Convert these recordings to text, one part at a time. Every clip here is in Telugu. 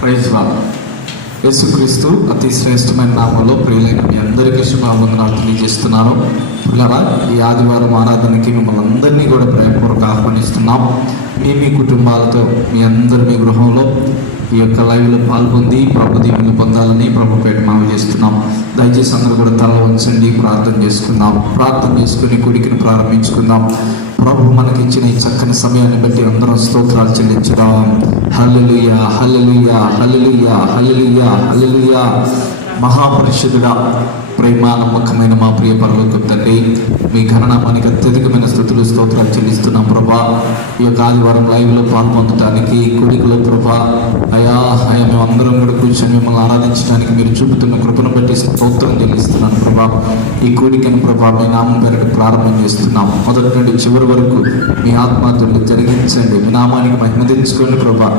Praise lord. యేసుక్రీస్తు అతి శ్రేష్టమైన నామంలో ప్రియులైన మీ అందరికీ శుభావందనాలు తెలియజేస్తున్నాను. పిల్లరా, ఈ ఆదివారం ఆరాధనకి మిమ్మల్ని అందరినీ కూడా ప్రేమపూర్వక ఆహ్వానిస్తున్నాం. మీ కుటుంబాలతో మీ అందరు మీ గృహంలో ఈ యొక్క లైవ్లో పాల్గొంది ప్రభు దీవెనలు పొందాలని ప్రభు పేట మనవి చేస్తున్నాం. దయచేసి అందరూ కూడా తల వంచండి, ప్రార్థన చేసుకుందాం. ప్రార్థన చేసుకుని కుడికిని ప్రారంభించుకుందాం. ప్రభు మనకి ఇచ్చిన ఈ చక్కని సమయాన్ని బట్టి అందరం స్తోత్రాలు చెల్లించుదాం. హల్లెలూయా, హల్లెలూయా, హల్లెలూయా, హల్లెలూయా, హల్లెలూయా. మహాపరిశుద్ధుడా, ప్రేమ నమ్మకమైన మా ప్రియ పరలోకపు తండ్రి, మీ ఘననామానికి అత్యధికమైన స్తుతులు స్తోత్రాలు చెల్లిస్తున్నాం ప్రభా. ఈ యొక్క ఆదివారం లైవ్లో పాల్పొందడానికి కుడికలో ప్రభా అయా మేము అందరం కూడా కూర్చొని మిమ్మల్ని ఆరాధించడానికి మీరు చూపుతున్న కృపను బట్టి స్తోత్రం చెల్లిస్తున్నాను ప్రభా. ఈ కోడికను ప్రభా మీ నామం పేరిట ప్రారంభం చేస్తున్నాం. మొదటి నుండి చివరి వరకు మీ ఆత్మహత్యలు జరిగించండి, మీ నామానికి మహిమ తెచ్చుకోండి ప్రభా.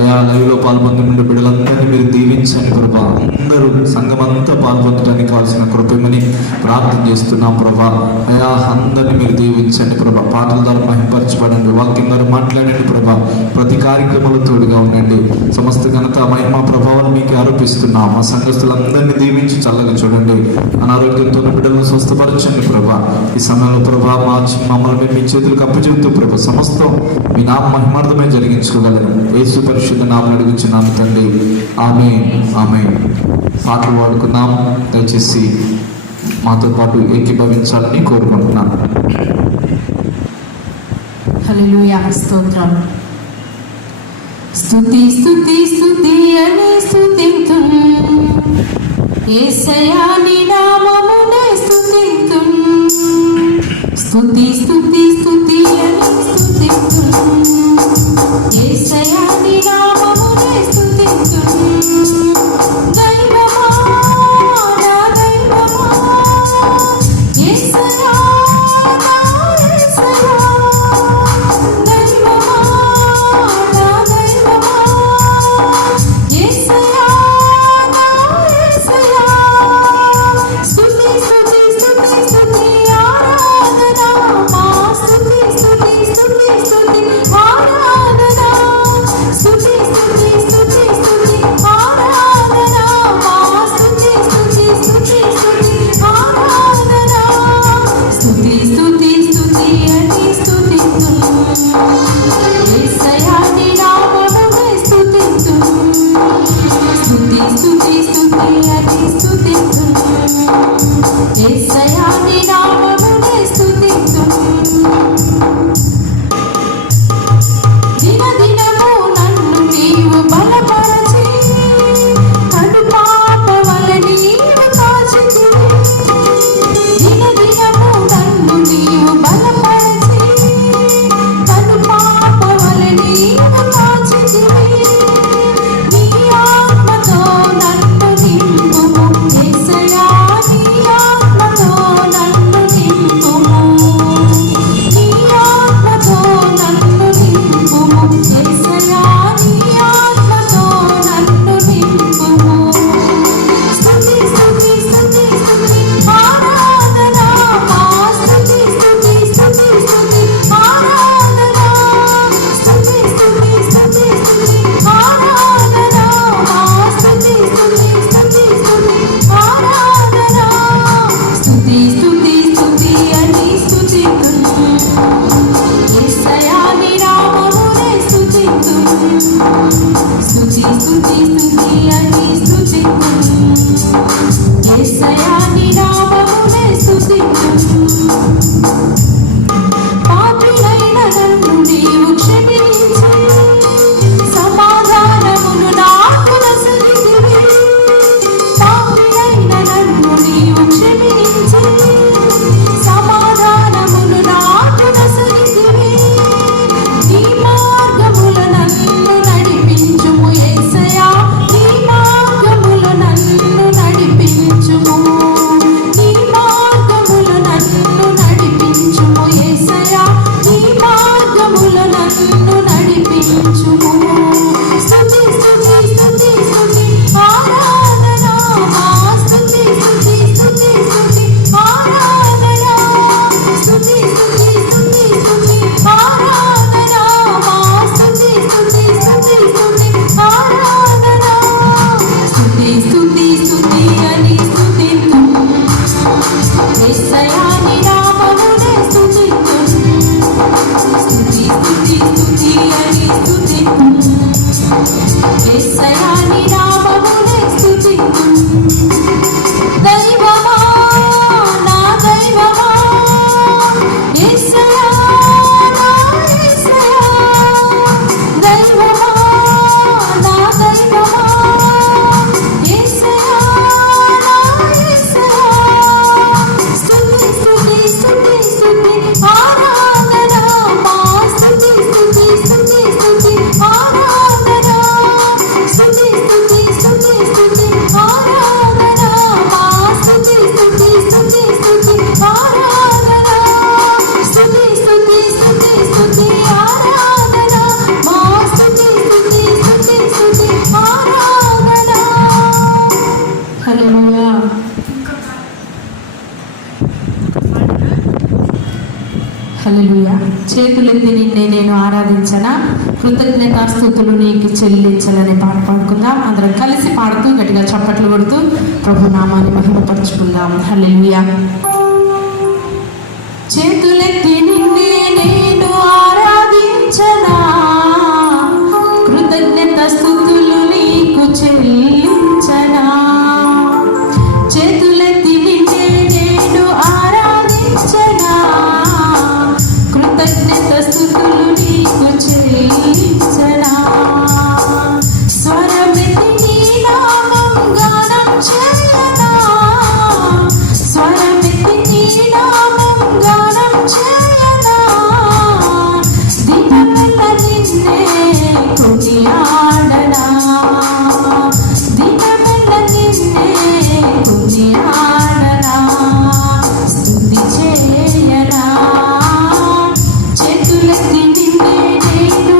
అయా లైవ్లో పాల్పొందుతున్న బిడ్డలందరినీ మీరు దీవించండి ప్రభా. అందరూ సంఘమంతా పాల్పొందడానికి కావాల్సిన కృపమని ప్రార్థన చేస్తున్నాం ప్రభా. అయా అందరినీ మీరు దీవించండి ప్రభా. పాటల ద్వారా మహిమపరచబడండి, వాక్యం ద్వారా మాట్లాడండి ప్రభా. ప్రతి కార్యక్రమంలో తోడుగా ఉండండి. సమస్త ఘనత మహిమ ప్రభావం మీకు ఆరోపిస్తున్నాం. మా సంఘస్థులందరినీ దీవించి చల్లగా చూడండి. అనారోగ్యంతో బిడ్డలను స్వస్థపరచండి ప్రభా. ఈ సమయంలో ప్రభా మమ్మల్ని మీ చేతులకు అప్పచెబుతూ ప్రభా సమస్తం మీ నామ మహిమార్థమే జరిగించుకోగలను. యేసు పరిశుద్ధ నామం అడుగుచున్నాను తండ్రి, ఆమేన్, ఆమేన్. పాటలు పాడుకుందాం. దయచేసి మాతో పాటు ఏకీభవించాలని కోరుకుంటున్నాను. హల్లెలూయా, స్తోత్రం. స్తుతి స్తుతి స్తుతి అని స్తుతింతును, యేసయ్యా నీ నామమునే స్తుతింతును. స్తుతి స్తుతి స్తుతి అని స్తుతింతును, యేసయ్యా నీ నామమునే స్తుతింతును. నడిపించుము హల్లెలూయా. చేతులెత్తి నిన్నే నేను ఆరాధించనా, కృతజ్ఞతాస్తుతులు నీకు చెల్లించనని పాట పాడుకుందాం. అందరం కలిసి పాడుతూ గట్టిగా చప్పట్లు కొడుతూ ప్రభు నామాన్ని మహిమపరుచుకుందాం. హల్లెలూయా. చేతులెత్తి నిన్నే నేను ఆరాధించనా, కృతజ్ఞతాస్తుతులు నీకు చెల్లించనా. చేతులెత్తి నిన్నే నేను ఆరాధించనా, కృతజ్ఞతాస్తుతులు నీకు చెల్లించనా. స్వరమెత్తి నీ నామం గానం చేయనా, స్వరమెత్తి నీ నామం గానం చేయనా. దినమెల్ల నిన్నే కొనియాడనా, దినమెల్ల నిన్నే కొనియాడనా. స్తుతి చేయనా, చేతులెత్తి నిన్నే నేను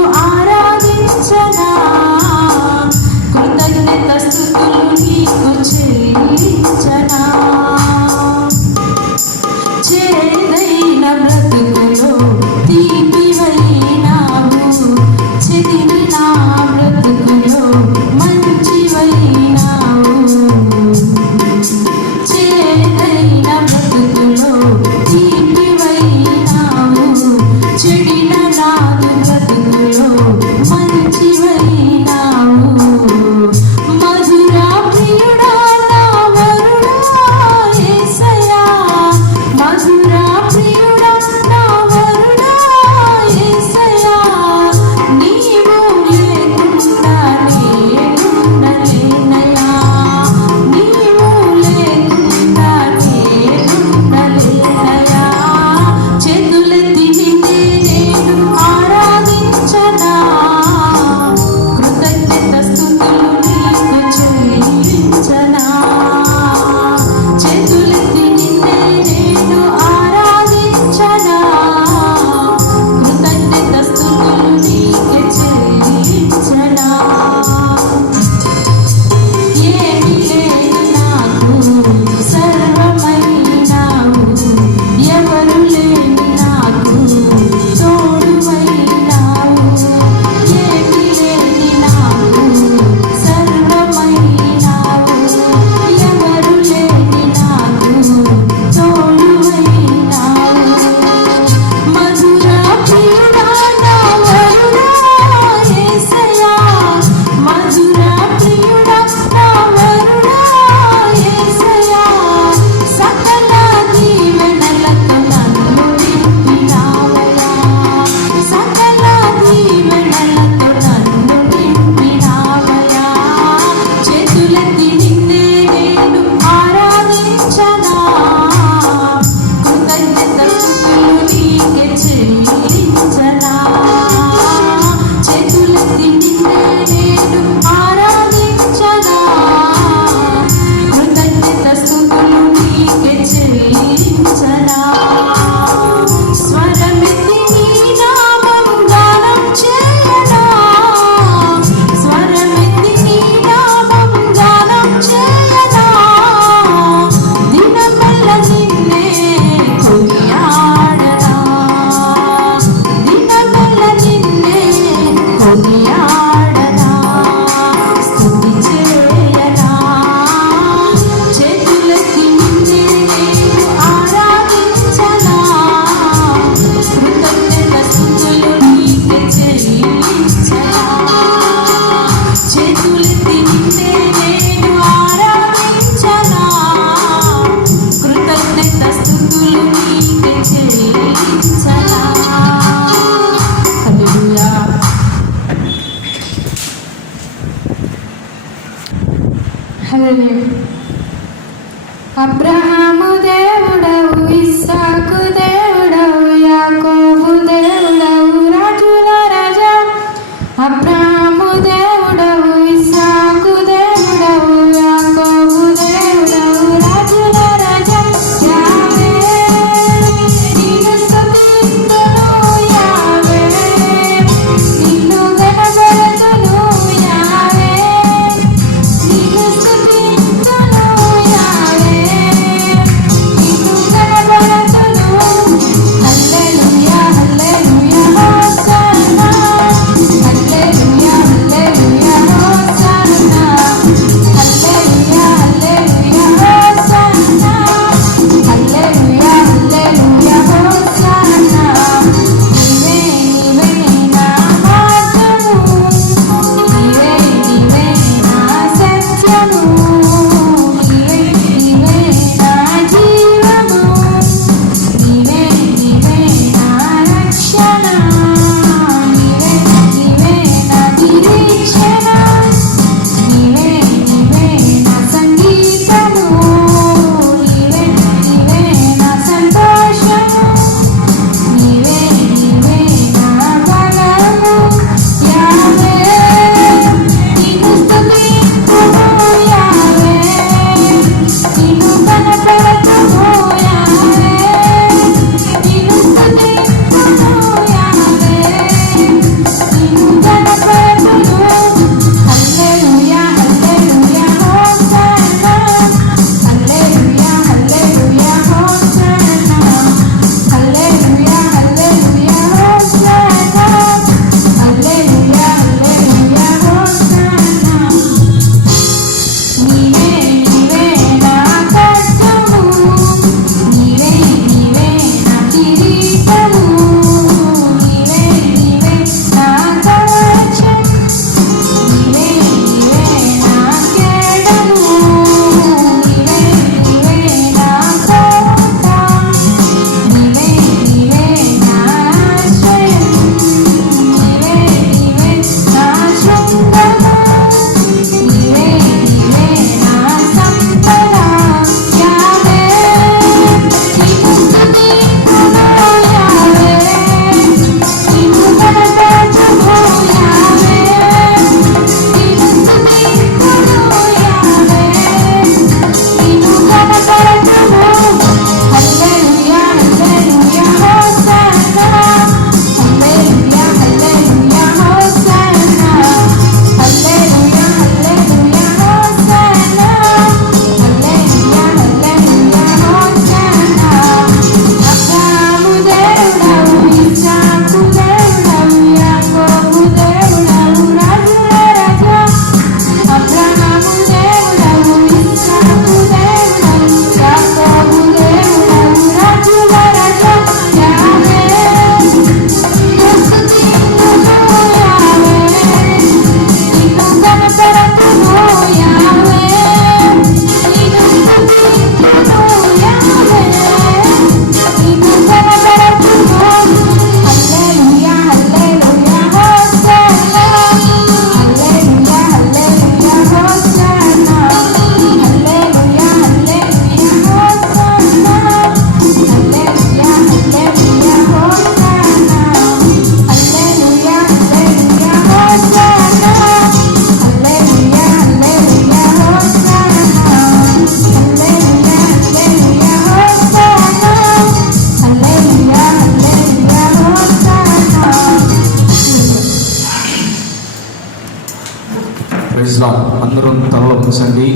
అందరం తలలో ఉంచండి,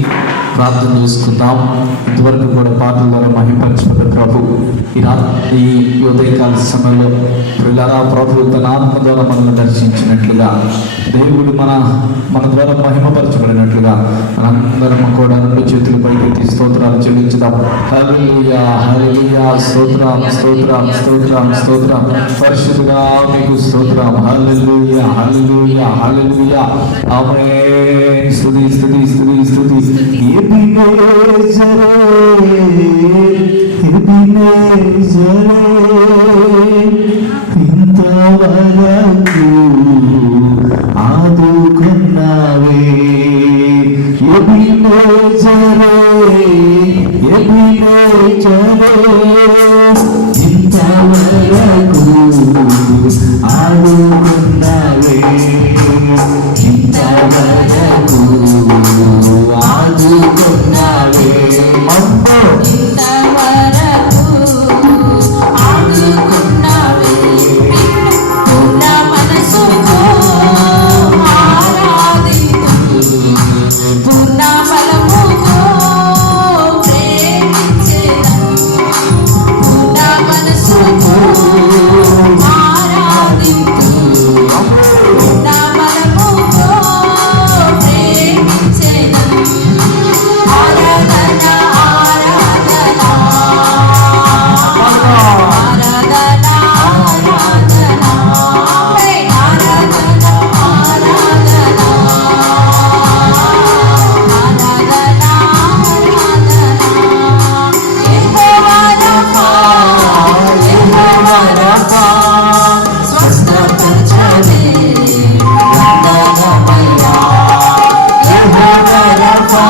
ప్రార్థన చేసుకుందాం. ఇంతవరకు కూడా పాటల ద్వారా మహిమపరచుకున్న ప్రభు ఈ ఉదయకాల సమయంలో పిల్లరా ప్రభు తన ఆత్మ ద్వారా మనల్ని దర్శించినట్లుగా, దేవుడు మన ద్వారా మహిమపరచబడినట్లుగా మనందరం కూడా రెండు చేతులు పైకి స్తోత్రాలు చెల్లించుదాం. హల్లెలూయా, హల్లెలూయా, స్తోత్రం, స్తోత్రం, స్తోత్రం, స్తోత్రం, పరిశుద్ధుడా మీకు స్తోత్రం. హల్లెలూయా, హల్లెలూయా, హల్లెలూయా, ఆమేన్. స్తుతి, స్తుతి, స్తుతి, స్తుతి. ఎబినేజరే, ఎబినేజరే, ఇంతవరకు ఆదుకున్నావే. ఎబినేజరే, ఎబినేజరే, ఇంతవరకు ఆదుకున్నావే. ఇంతవరకు ఆదుకున్నావే. ఇంతవరకు ఆదుకున్నావే. పూర్ణ మనసుతో ఆరాధింతుము, పూర్ణ బలముతో ప్రేమించెదము. పూర్ణ మనసుతో ఆరాధింతుము, పూర్ణ బలముతో ప్రేమించెదము. ఆరాధన, ఆరాధన, ఆరాధన, ఆరాధన, ఆరాధన, ఆరాధన, యెహోవా రఫా, యెహోవా రఫా, స్వస్థపరచవే వందనమయ్యా. యెహోవా రఫా,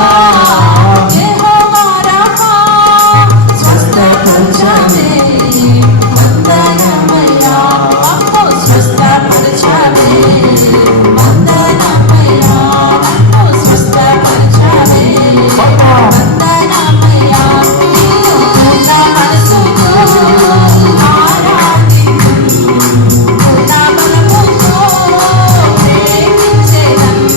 యెహోవా రఫా, స్వస్థపరచవే వందనమయ్యా. అమ్మో స్వస్థపరచవే వందనమయ్యా. అమ్మో స్వస్థపరచవే వందనమయ్యా. నిన్ను పూర్ణ మనసుతో ఆరాధింతుము, పూర్ణ బలముతో ప్రేమించెదము.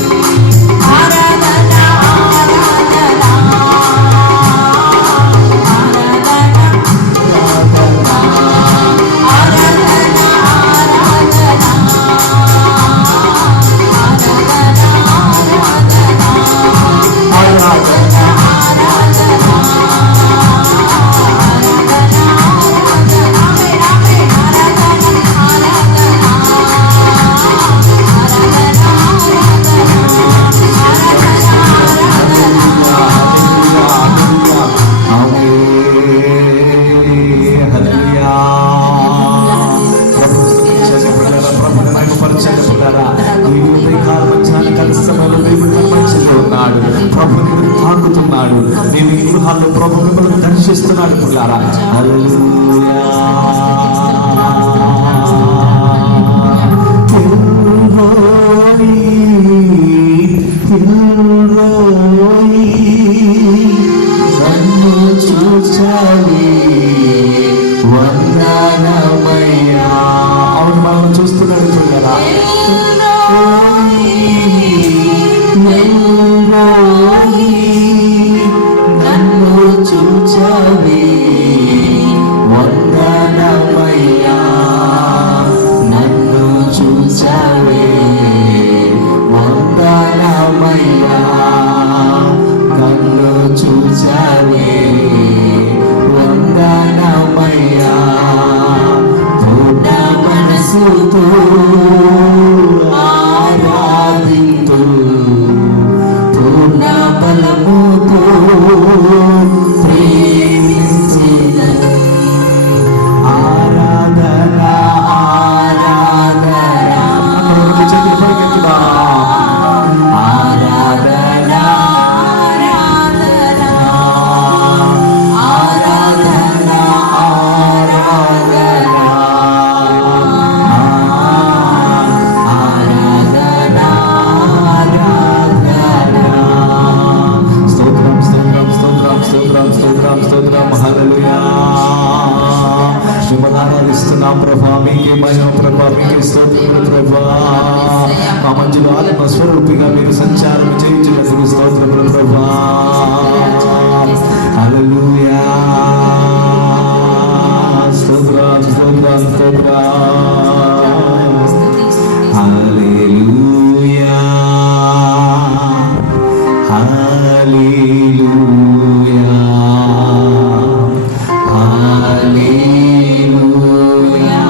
ఆరాధన, ఆరాధన, ప్రభుని తాకుతున్నాడు. మేము ఈ గృహాల్లో ప్రభు మిమ్మల్ని దర్శిస్తున్నాడు పిల్లారా. హల్లెలూయా. నన్ను చూచావే వందనమయ్యా. అవును, మనల్ని చూస్తున్నాడు పిల్లరా. నన్ను చూచావే వందనమయ్యా. ఆరాధిస్తున్నాం ప్రభా. మీకే మహిమ ప్రభా, మీకే స్తోత్రములు ప్రభా. మా మధ్యలో ఆత్మ స్వరూపిగా మీరు సంచారం చేయించినందుకు స్తోత్రములు ప్రభా. హల్లెలూయా. స్తోత్రం స్తోత్రం స్తోత్రం. హల్లెలూయా హల్లెలూయా హల్లెలూయా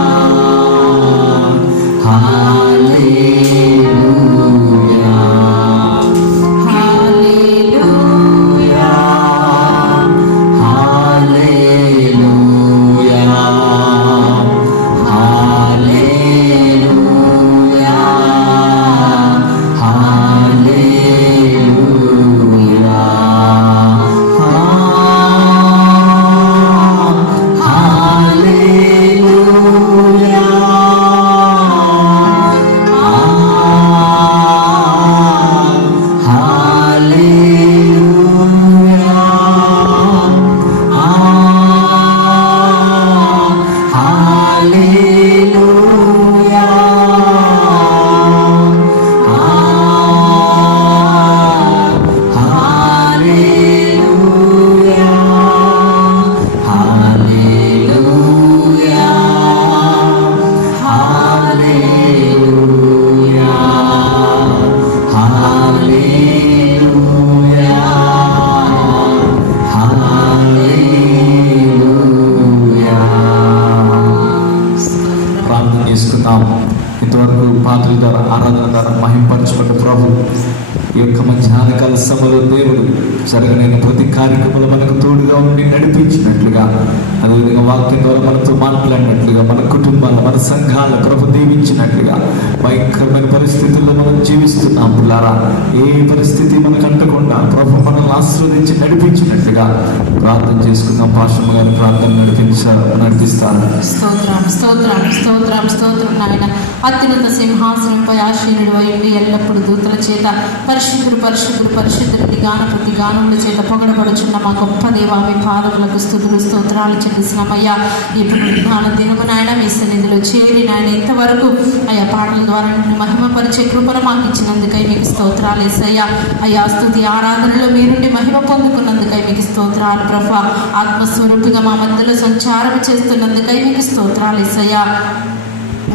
హల్లెలూయా హల్లెలూయా హల్లెలూయా ఇంతవరకు పాత్రల ద్వారా ఆరాధన ద్వారా మహింపరచుకున్న ప్రభు ఈ యొక్క మధ్యాహ్నకాల సమయంలో దేవుడు జరగనైన ప్రతి కార్యక్రమంలో మనకు తోడుగా ఉండి నడిపించినట్లుగా, అదేవిధంగా వాక్యం ద్వారా మనతో మాట్లాడినట్లుగా, మన కుటుంబాలు మన సంఘాల ప్రభు దీవించినట్లుగా, భయంకరమైన పరిస్థితుల్లో మనం జీవిస్తున్నాం పిల్లారా. ఏ పరిస్థితి మనకు అంటకుండా ప్రభు మనల్ని ఆశీర్వదించి నడిపించినట్లుగా ప్రార్థన చేసుకుందాం. పాశ్రమ గారిని ప్రార్థన నడిపిస్తారు. స్తోత్రం స్తోత్రం స్తోత్రం స్తోత్రం నాయన. అత్యున్నత సింహాసనంపై ఆశీనుడు అయ్యుండి ఎల్లప్పుడు దూతల చేత పరిశుద్ధుడు పరిశుద్ధుడు పరిశుద్ధుడి గాన ప్రతి గానముల చేత పొగడబడుచున్న మా గొప్ప దేవ, మీ పాదములకు స్తుతులు స్తోత్రాలు చెల్లిస్తున్నామయ్యా. ఇప్పుడు జ్ఞాన దినము నాయన మీ సన్నిధిలో చేరి నాయన ఇంతవరకు అయ్యా పాటల ద్వారా నిన్ను మహిమపరిచే కృపను మాకు ఇచ్చినందుకై మీకు స్తోత్రాలు యేసయ్యా. అయ్యా స్తుతి ఆరాధనలో మీరుండి మహిమ పొందుకున్నందుకై మీకు స్తోత్రాలు ప్రభా. ఆత్మస్వరూపిగా మా మధ్యలో సంచారం చేస్తున్నందుకై మీకు స్తోత్రాలు యేసయ్యా.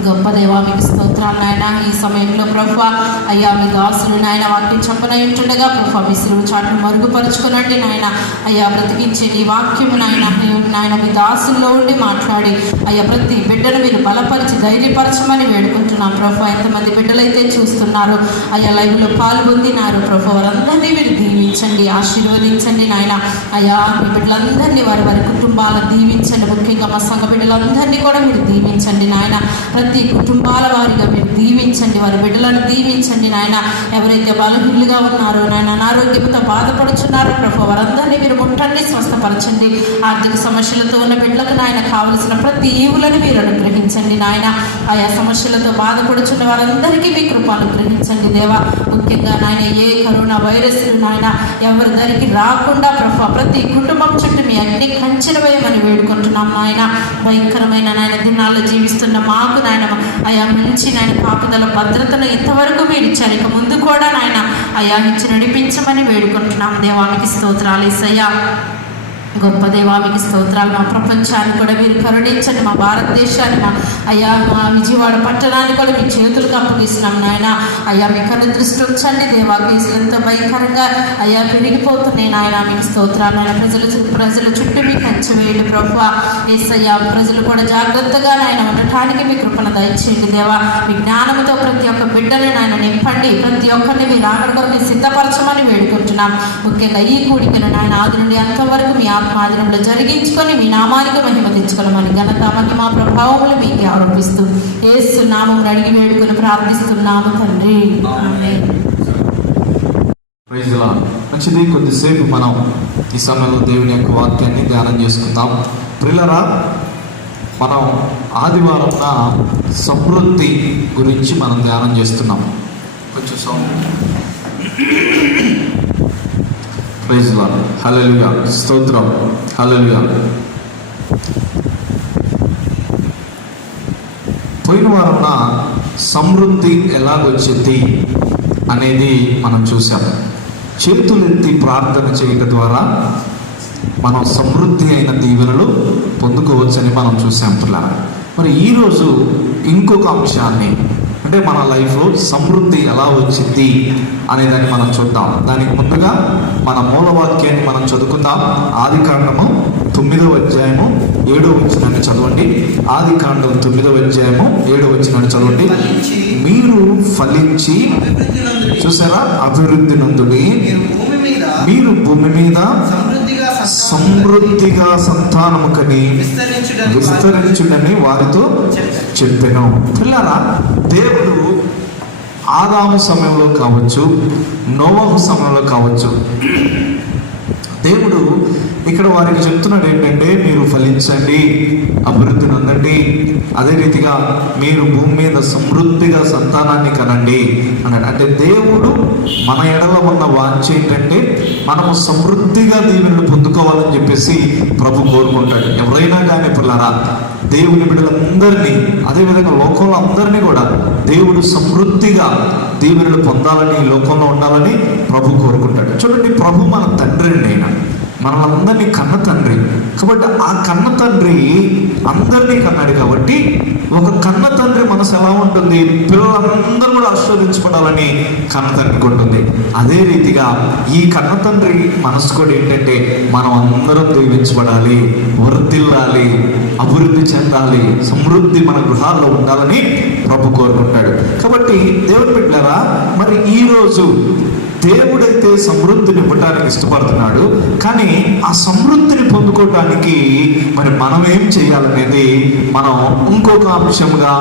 గొప్ప దేవా మీకు స్తోత్రాలు నాయన. ఈ సమయంలో ప్రభువా అయ్యా మీ దాసులు నాయన వాక్యం చెప్పనై ఉంటుండగా ప్రభువా మీ సిలువ చాటును మరుగుపరుచుకునండి నాయన. అయ్యా బ్రతికించే నీ వాక్యము నాయన నాయన మీ దాసుల్లో ఉండి మాట్లాడి అయ్యా ప్రతి బిడ్డను మీరు బలపరిచి ధైర్యపరచమని వేడుకుంటున్నాం ప్రభువా. ఎంతమంది బిడ్డలైతే చూస్తున్నారు అయ్యా లైవ్లో పాల్గొందినారు ప్రభువా, వారందరినీ మీరు దీవించండి, ఆశీర్వదించండి నాయన. అయ్యా మీ బిడ్డలందరినీ వారి వారి కుటుంబాలను దీవించండి. ముఖ్యంగా మా సంఘ బిడ్డలందరినీ కూడా మీరు దీవించండి నాయన. ప్రతి కుటుంబాల వారిగా మీరు దీవించండి, వారి బిడ్డలను దీవించండి నాయన. ఎవరైతే బలహీనులుగా ఉన్నారో నాయన, అనారోగ్యంతో బాధపడుచున్నారో ప్రభు వారందరినీ మీరు ముట్టండి, స్వస్థపరచండి. ఆర్థిక సమస్యలతో ఉన్న బిడ్డలకు నాయన కావలసిన ప్రతి ఈవులను మీరు అనుగ్రహించండి నాయన. ఆయా సమస్యలతో బాధపడుచున్న వారందరికీ మీ కృప అనుగ్రహించండి దేవా. ముఖ్యంగా నాయన ఏ కరోనా వైరస్లు నాయన ఎవరి దరికి రాకుండా ప్రభు ప్రతి కుటుంబం చుట్టూ మీ అగ్ని కంచెన వేయమని వేడుకుంటున్నాం నాయన. భయంకరమైన నాయన దినాల్లో జీవిస్తున్న మాకు నాయన అయా మంచి నాయన కాపుదల భద్రతను ఇంతవరకు మీరు ఇచ్చారు, ఇక ముందు కూడా నాయన అయా ఇచ్చి నడిపించమని వేడుకుంటున్నాం దేవానికి స్తోత్రాలు యేసయ్యా. గొప్ప దేవానికి స్తోత్రాలు. మా ప్రపంచాన్ని కూడా మీరు కరుణించండి, మా భారతదేశాన్ని మా అయ్యా మా విజయవాడ పట్టణాన్ని కూడా మీ చేతులకు అప్పగిస్తున్నాం నాయన. అయ్యా మీ కన్న దృష్టి ఉంచండి దేవా. కేసులు ఎంతో భయంకరంగా అయ్యా పెరిగిపోతున్నాయి నాయన, మీకు స్తోత్రాలు నాయన. ప్రజల చుట్టూ మీకు కంచెవేయండి ప్రభువా యేసయ్యా. ప్రజలు కూడా జాగ్రత్తగా నాయన ఉండటానికి మీ కృపణ దయచేయండి దేవా. మీ జ్ఞానంతో ప్రతి ఒక్క బిడ్డని నాయన నింపండి, ప్రతి ఒక్కరిని మీరు రాకడ కొరకు సిద్ధపరచమని వేడుకుంటున్నాం. ముఖ్యంగా ఈ కూడికను నాయన ఆది నుండి అంతవరకు మీ ఆత్మాదినంలో జరిగించుకొని మీ నామానికి మహిమ తెచ్చుకోమని ఘనత మహిమ ప్రభావములు మీకే ఆరోపిస్తూ యేసు నామమును అడిగి వేడుకొని ప్రార్థిస్తున్నాము తండ్రి, ఆమేన్. Praise the lord. మంచిది, కొద్దిసేపు మనం ఈ సమయంలో దేవుని యొక్క వాక్యాన్ని ధ్యానం చేసుకుందాం. ప్రియులారా, మనం ఆదివారంన సమృద్ధి గురించి మనం ధ్యానం చేస్తున్నాం. కొంచెం సౌండ్. Praise the lord. హల్లెలూయా, స్తోత్రం, హల్లెలూయా. పోయిన వారన సమృద్ధి ఎలాగొచ్చింది అనేది మనం చూసాం. చేతులెత్తి ప్రార్థన చేయడం ద్వారా మనం సమృద్ధి అయిన దీవెనలు పొందుకోవచ్చని మనం చూసాం పిల్లలు. మరి ఈరోజు ఇంకొక అంశాన్ని, అంటే మన లైఫ్లో సమృద్ధి ఎలా వచ్చింది అనేదాన్ని మనం చూద్దాం. దానికి ముందుగా మన మూలవాక్యాన్ని మనం చదువుకుందాం. ఆదికాండము 9వ అధ్యాయము 7వ వచనాన్ని చదవండి. ఆదికాండం 9వ అధ్యాయము 7వ వచనాన్ని చదవండి. మీరు ఫలించి, చూసారా, అభివృద్ధి నందుడి, మీరు భూమి మీద సమృద్ధిగా సంతానము కని విస్తరించుడని వారితో చెప్పాను. పిల్లరా, దేవుడు ఆదాము సమయంలో కావచ్చు, నోవహు సమయంలో కావచ్చు, దేవుడు ఇక్కడ వారికి చెప్తున్నాడు ఏంటంటే, మీరు ఫలించండి, అభివృద్ధి నొందండి, అదే రీతిగా మీరు భూమి మీద సమృద్ధిగా సంతానాన్ని కనండి అన్నాడు. అంటే దేవుడు మన ఎడల ఉన్న వాంఛ ఏంటంటే మనము సమృద్ధిగా దీవెనలు పొందుకోవాలని చెప్పేసి ప్రభు కోరుకుంటాడు. ఎవరైనా కానీ పిల్లరా, దేవుని బిడ్డలందరినీ, అదేవిధంగా లోకంలో అందరినీ కూడా దేవుడు సమృద్ధిగా దీవెనలు పొందాలని, లోకంలో ఉండాలని ప్రభు కోరుకుంటాడు. చూడండి, ప్రభు మన తండ్రి అండి. ఆయన మనల్ని కన్న తండ్రి కాబట్టి ఆ కన్న తండ్రి అందరినీ కన్నాడు. కాబట్టి ఒక కన్న తండ్రి మనసు ఎలా ఉంటుంది, పిల్లలందరూ కూడా ఆశీర్వదించబడాలని కన్న తండ్రికి ఉంటుంది. అదే రీతిగా ఈ కన్న తండ్రి మనసు కూడా ఏంటంటే మనం అందరం దీవించబడాలి, వర్ధిల్లాలి, అభివృద్ధి చెందాలి, సమృద్ధి మన గృహాల్లో ఉండాలని ప్రభు కోరుకుంటాడు. కాబట్టి దేవుని బిడ్డలారా, మరి ఈరోజు దేవుడైతే సమృద్ధిని ఇవ్వటానికి ఇష్టపడుతున్నాడు, కానీ ఆ సమృద్ధిని పొందుకోవటానికి మరి మనం ఏం చేయాలనేది మనం ఇంకొక అంశంగా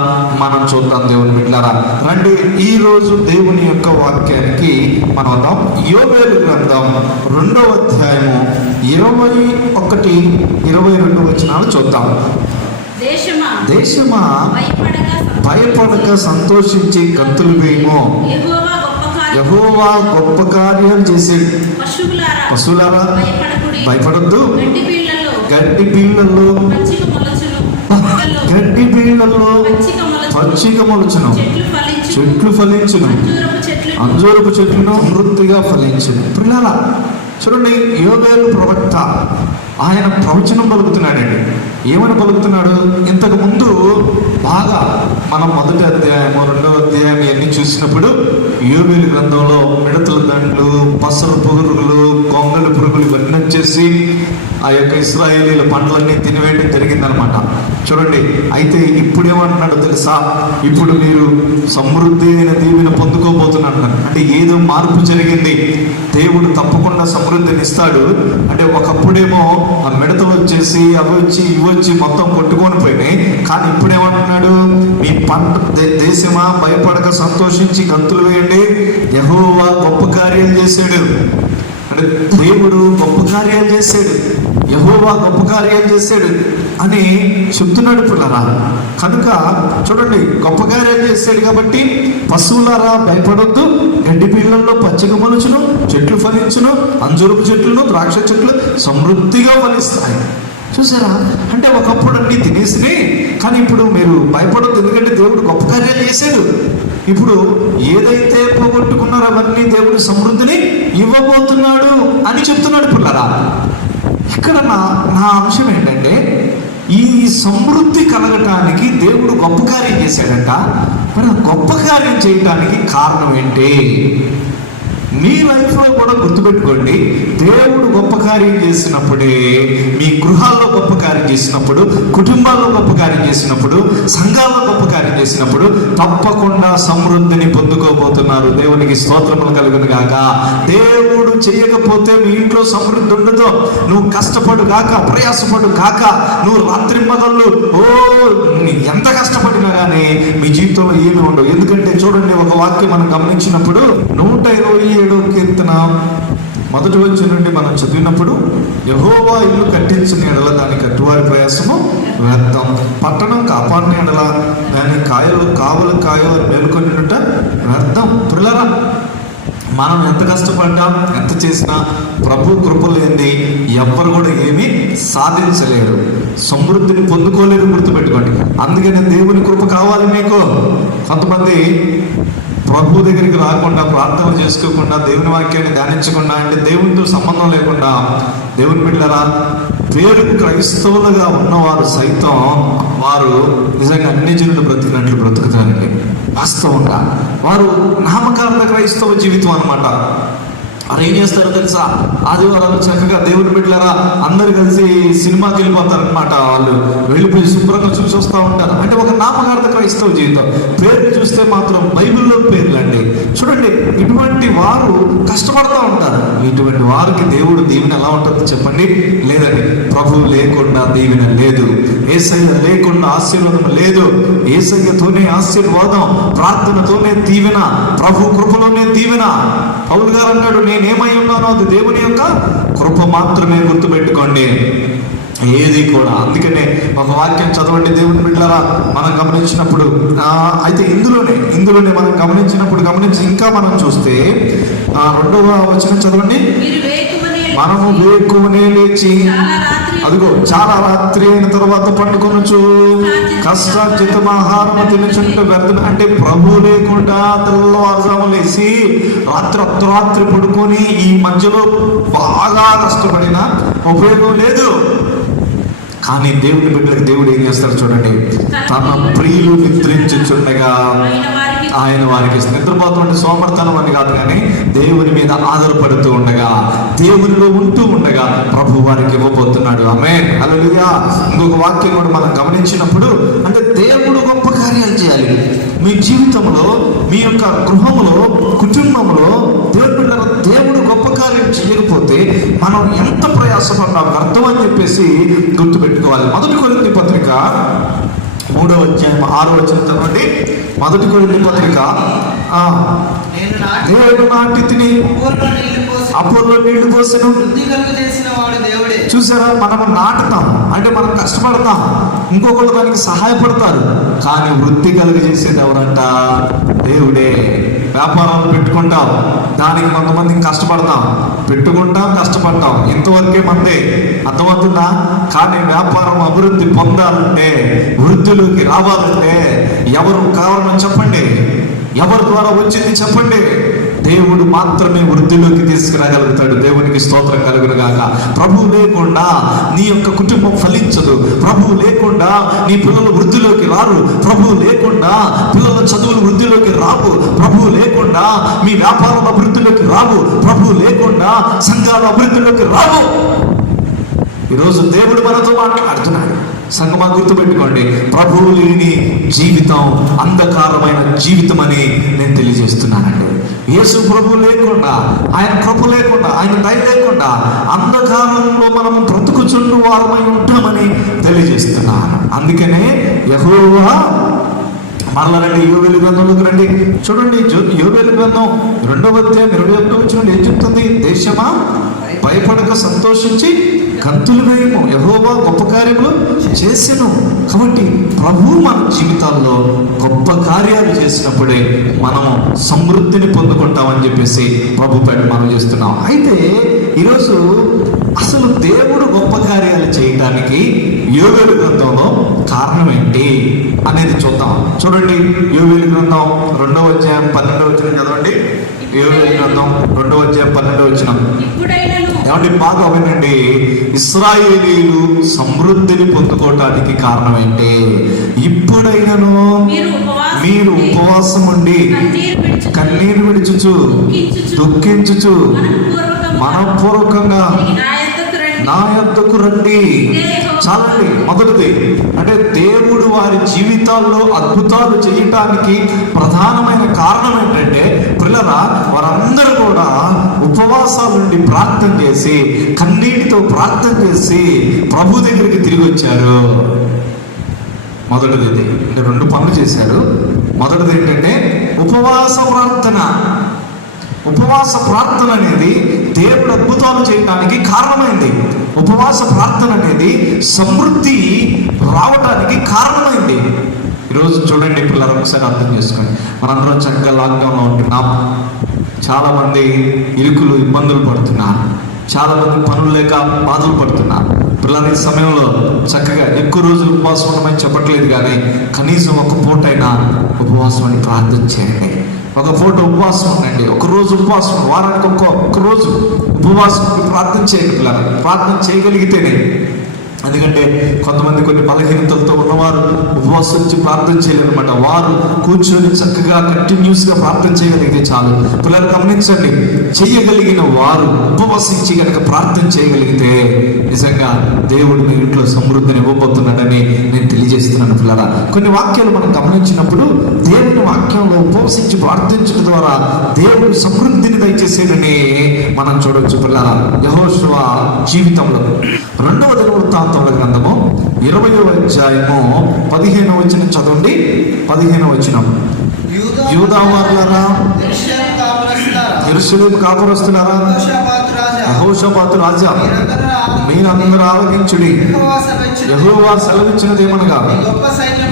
మనం చూద్దాం. దేవుని బిడ్డలారా, రండి ఈరోజు దేవుని యొక్క వాక్యానికి మనం వద్దాం. యోబేలు గ్రంథం 2వ అధ్యాయము 21-22 వచనాలు చూద్దాం. దేశమా భయపడక సంతోషించి గంతులు వేయము, యెహోవా గొప్ప కార్యాలు చేసాడు. పశువులారా భయపడద్దు, గడ్డి బీళ్లలో పచ్చిక మొలుచును, చెట్లు ఫలించును, అంజూరపు చెట్లను సమృద్ధిగా ఫలించును. పిల్లలా చూడండి, యోబేలు ప్రవక్త ఆయన ప్రవచనం పలుకుతున్నాడండి. ఏమని పలుకుతున్నాడు? ఇంతకు ముందు బాగా మనం 1వ అధ్యాయము 2వ అధ్యాయం ఇవన్నీ చూసినప్పుడు యోబేలు గ్రంథంలో మిడతల దండ్లు, పసరు పురుగులు, కొంగల పురుగులు ఇవన్నీ వచ్చేసి ఆ యొక్క ఇశ్రాయేలీల పంటలన్నీ తినివేయడం జరిగిందనమాట. చూడండి, అయితే ఇప్పుడేమంటున్నాడు తెలుసా? ఇప్పుడు మీరు సమృద్ధి అయిన దీవెన పొందుకోబోతున్నారు. అంటే ఏదో మార్పు జరిగింది. దేవుడు తప్పకుండా సమృద్ధిని ఇస్తాడు. అంటే ఒకప్పుడేమో ఆ మిడతలు వచ్చేసి అవి వచ్చి ఇవి వచ్చి మొత్తం కొట్టుకొని పోయినాయి. కానీ ఇప్పుడేమంటున్నాడు? మీ పంట దేశమా భయపడక సంతోషించి గంతులు వేయండి, యెహోవా గొప్ప కార్యాలు చేశాడు. అంటే దేవుడు గొప్ప కార్యాలు చేశాడు, యెహోవా గొప్ప కార్యాలు చేశాడు అని చెప్తున్నాడు పిల్లరా. కనుక చూడండి, గొప్ప కార్యాలు చేశాడు కాబట్టి పశువులారా భయపడొద్దు, గడ్డి పిల్లల్లో పచ్చిక మొలుచును, చెట్లు ఫలించును, అంజూరపు చెట్లను, ద్రాక్ష చెట్లు సమృద్ధిగా ఫలిస్తాయి. చూసారా? అంటే ఒకప్పుడు అన్ని తినేసినాయి, కానీ ఇప్పుడు మీరు భయపడొద్దు, ఎందుకంటే దేవుడు గొప్ప కార్యాలు చేశాడు. ఇప్పుడు ఏదైతే పోగొట్టుకున్నారో అవన్నీ దేవుడు సమృద్ధిని ఇవ్వబోతున్నాడు అని చెప్తున్నాడు పిల్లరా. ఇక్కడ నా అంశం ఏంటంటే, ఈ సమృద్ధి కలగటానికి దేవుడు గొప్ప కార్యం చేశాడంట. మరి గొప్ప కార్యం చేయటానికి కారణం ఏంటి? మీ లైఫ్లో కూడా గుర్తుపెట్టుకోండి, దేవుడు గొప్ప కార్యం చేసినప్పుడే, మీ గృహాల్లో గొప్ప కార్యం చేసినప్పుడు, కుటుంబాల్లో గొప్ప కార్యం చేసినప్పుడు, సంఘాల్లో గొప్ప కార్యం చేసినప్పుడు తప్పకుండా సమృద్ధిని పొందుకోబోతున్నారు. దేవునికి స్తోత్రములు కలుగును గాక. దేవుడు చేయకపోతే మీ ఇంట్లో సమృద్ధి ఉండదు. నువ్వు కష్టపడు గాక, ప్రయాసపడు గాక, నువ్వు రాత్రి మగళ్ళు ఎంత కష్టపడినా కానీ మీ జీవితంలో ఏమి ఉండవు. ఎందుకంటే చూడండి, ఒక వాక్యం మనం గమనించినప్పుడు 127వ కీర్తన 1వ వచనం నుండి మనం చదివినప్పుడు, యెహోవా ఇల్లు కట్టించిన ఎడల దాని కట్టువారి ప్రయాసము వ్యర్థం, పట్టణం కాపాడిన ఎడల దాని కావలు మేలుకొనిట వ్యర్థం. పిల్లరా, మనం ఎంత కష్టపడ్డా ఎంత చేసినా ప్రభు కృప లేనిది ఎవ్వరు కూడా ఏమీ సాధించలేరు, సమృద్ధిని పొందుకోలేరు, గుర్తుపెట్టుకోండి. అందుకని దేవుని కృప కావాలి మీకు. కొంతమంది ప్రభు దగ్గరికి రాకుండా, ప్రార్థన చేసుకోకుండా, దేవుని వాక్యాన్ని ధ్యానించకుండా, అంటే దేవునితో సంబంధం లేకుండా, దేవుని బిడ్డలారా, పేరుకు క్రైస్తవులుగా ఉన్నవారు సైతం వారు నిజంగా అన్ని జనులు బ్రతికినట్లు బ్రతుకుతారండి. వాస్తవంగా వారు నామకార్థ క్రైస్తవ జీవితం అన్నమాట. వారు ఏం చేస్తారో తెలుసా? ఆదివారాలు చక్కగా దేవుని బిడ్డలారా అందరు కలిసి సినిమాకి వెళ్ళిపోతారనమాట. వాళ్ళు వెళ్ళిపోయి శుభ్రంగా చూసి వస్తూ ఉంటారు. అంటే ఒక నామకార్థ క్రైస్తవ జీవితం. పేర్లు చూస్తే మాత్రం బైబిల్లో పేర్లు అండి. చూడండి, ఇటువంటి వారు కష్టపడుతూ ఉంటారు. ఇటువంటి వారికి దేవుడు దీవెన ఎలా ఉంటుందో చెప్పండి? లేదండి. ప్రభువు లేకుండా దీవెన లేదు, యేసయ్య లేకుండా ఆశీర్వాదం లేదు. యేసయ్యతోనే ఆశీర్వాదం, ప్రార్థనతోనే దీవెన, ప్రభు కృపలోనే దీవెన. పౌలు గారు అన్నాడు, నేనేమై ఉన్నానో అది దేవుని యొక్క కృప మాత్రమే, గుర్తుపెట్టుకోండి. ఏది కూడా. అందుకనే ఒక వాక్యం చదవండి దేవుని బిడ్డలారా, మనం గమనించినప్పుడు అయితే ఇందులోనే మనం గమనించి ఇంకా మనం చూస్తే 2వ వచనం చదవండి. మనము వేకువనే లేచి, అదిగో చాలా రాత్రి అయిన తర్వాత పండుకొనొచ్చు, కష్టార్జితం ఆహారము తినుచుంటూ వ్యర్థం. అంటే ప్రభు లేకుండా తెల్లవారుజాము లేచి అర్ధరాత్రి పడుకొని ఈ మధ్యలో బాగా కష్టపడిన ఉపయోగం లేదు. కానీ దేవుని బిడ్డలకు దేవుడు ఏం చేస్తాడు చూడండి, తన ప్రియులు నిద్రించుచుండగా ఆయన వారికి నిద్రపోతుంటే సోమర్థనం అని కాదు, కానీ దేవుని మీద ఆధారపడుతూ ఉండగా, దేవునిలో ఉంటూ ఉండగా ప్రభు వారికి ఇవ్వబోతున్నాడు. ఆమేన్, హల్లెలూయా. ఇంకొక వాక్యం కూడా మనం గమనించినప్పుడు, అంటే దేవుడు గొప్ప కార్యాలు చేయాలి మీ జీవితంలో, మీ యొక్క గృహంలో, కుటుంబంలో. దేవుడు గొప్ప కార్యం చేయకపోతే మనం ఎంత ప్రయాసపడ్డా వ్యర్థం అని చెప్పేసి గుర్తుపెట్టుకోవాలి. 1 కొరింథీ పత్రిక 3వ అధ్యాయం 6వ వచనం చదవండి. 1 కొరింథీ పత్రిక, దేవుడు నాటి తిని అపోల్లో నీళ్లు పోసెను. చూసారా, మనము నాటుతాం అంటే మనం కష్టపడతాం, ఇంకొకళ్ళు దానికి సహాయపడతారు, కానీ వృద్ధి కలుగజేసేది ఎవరంట? దేవుడే. వ్యాపారాలు పెట్టుకుంటాం, దానికి కొంతమంది కష్టపడతాం, కష్టపడతాం, ఇంతవరకే మందే, అర్థమవుతుందా? కానీ వ్యాపారం అభివృద్ధి పొందాలంటే, వృద్ధిలోకి రావాలంటే ఎవరు కావాలని చెప్పండి? ఎవరి ద్వారా వచ్చింది చెప్పండి? దేవుడు మాత్రమే వృద్ధిలోకి తీసుకురాగలుగుతాడు. దేవునికి స్తోత్రం కలుగును గాక. ప్రభువు లేకుండా నీ యొక్క కుటుంబం ఫలించదు. ప్రభువు లేకుండా నీ పిల్లలు వృద్ధిలోకి రారు. ప్రభువు లేకుండా పిల్లల చదువులు వృద్ధిలోకి రావు. ప్రభువు లేకుండా మీ వ్యాపారం అభివృద్ధిలోకి రావు. ప్రభువు లేకుండా సంఘాల అభివృద్ధిలోకి రావు. ఈరోజు దేవుడు మనతో మాట్లాడుతున్నాడు. సంగమా, గుర్తుపెట్టుకోండి, ప్రభువు లేని జీవితం అంధకారమైన జీవితం అని నేను తెలియజేస్తున్నానండి. యేసు ప్రభువు లేకుండా, ఆయన కృప లేకుండా, ఆయన దయ లేకుండా అంధకారంలో మనం బ్రతుకుచుండు వారమై ఉంటామని తెలియజేస్తున్నాను. అందుకనే యెహోవా, మరలా రండి యోవేలు గ్రంథంలోకి రండి. చూడండి, యోవేలు గ్రంథం 2వ అధ్యాయం 21వ వచనం ఏం చెప్తుంది? దేశమా భయపడక సంతోషించి గంతులు వేయము, యెహోవా గొప్ప కార్యములు చేసెను. కాబట్టి ప్రభు మన జీవితాల్లో గొప్ప కార్యాలు చేసినప్పుడే మనము సమృద్ధిని పొందుకుంటామని చెప్పేసి ప్రభు పేట మనం చేస్తున్నాం. అయితే ఈరోజు అసలు దేవుడు గొప్ప కార్యాలు చేయటానికి యోవేలు గ్రంథంలో కారణం ఏంటి అనేది చూద్దాం. చూడండి, యోవేలు గ్రంథం 2వ అధ్యాయం 12వ వచనం చదవండి. యోవేలు గ్రంథం 2వ అధ్యాయం 12వ వచనం. ఏమంటే బాగా వినండి, ఇశ్రాయేలీయులు సమృద్ధిని పొందుకోవటానికి కారణం ఏంటి? ఇప్పుడైనను మీరు ఉపవాసం ఉండి కన్నీరు విడుచుచు దుఃఖించుచు మనపూర్వకంగా నా యొద్దకు రండి. చాలండి. మొదటిది అంటే దేవుడు వారి జీవితాల్లో అద్భుతాలు చేయటానికి ప్రధానమైన కారణం ఏంటంటే, పిల్లరా, వారందరూ కూడా ఉపవాసాల నుండి ప్రార్థన చేసి, కన్నీటితో ప్రార్థన చేసి ప్రభు దగ్గరికి తిరిగి వచ్చారు. మొదటిది అంటే 2 పనులు చేశారు. మొదటిది ఏంటంటే ఉపవాస ప్రార్థన. ఉపవాస ప్రార్థన అనేది దేవుడు అద్భుతాలు చేయడానికి కారణమైంది. ఉపవాస ప్రార్థన అనేది సమృద్ధి రావడానికి కారణమైంది. ఈరోజు చూడండి పిల్లలు, ఒకసారి అర్థం చేసుకోండి. మనందరం చక్కగా లాక్డౌన్లో ఉంటున్నాం. చాలామంది ఇరుకులు ఇబ్బందులు పడుతున్నారు, చాలామంది పనులు లేక బాధలు పడుతున్నారు. పిల్లల ఈ సమయంలో చక్కగా ఎక్కువ రోజులు ఉపవాసం ఉండమని చెప్పట్లేదు, కానీ కనీసం ఒక పూటైనా ఉపవాసం అని ప్రార్థన చేయండి. ఒక పూట ఉపవాసం ఉండండి, ఒక రోజు ఉపవాసం, వారానికి ఒక్క రోజు ఉపవాసం ప్రార్థన చేయండి. పిల్లల ప్రార్థన చేయగలిగితేనే, ఎందుకంటే కొంతమంది కొన్ని బలహీనతలతో ఉన్నవారు ఉపవాసం నుంచి ప్రార్థన చేయలేదన్నమాట. వారు కూర్చొని చక్కగా కంటిన్యూస్గా ప్రార్థన చేయగలిగితే చాలు. పిల్లలు గమనించండి, చేయగలిగిన వారు ఉపవసించి కనుక ప్రార్థన చేయగలిగితే నిజంగా దేవుడు మీ ఇంట్లో సమృద్ధిని ఇవ్వబోతున్నాడని నేను తెలియజేస్తున్నాను. పిల్లరా, కొన్ని వాక్యాలు మనం గమనించినప్పుడు దేవుని వాక్యంలో ఉపవసించి ప్రార్థించడం ద్వారా దేవుడు సమృద్ధిని దయచేసేదని మనం చూడవచ్చు. పిల్లరా, యెహోషువ జీవితంలో 2వ దినవృత్తాంతముల గ్రంథము 20వ అధ్యాయము 15వ వచనం చదవండి. 15వ వచనం, యూదా వారులారా, యెరూషలేము కాపురస్తులారా, యెహోషాపాతు రాజా, మీరందరూ ఆలకించుడి. యెహోవా సెలవిచ్చినదేమనగా,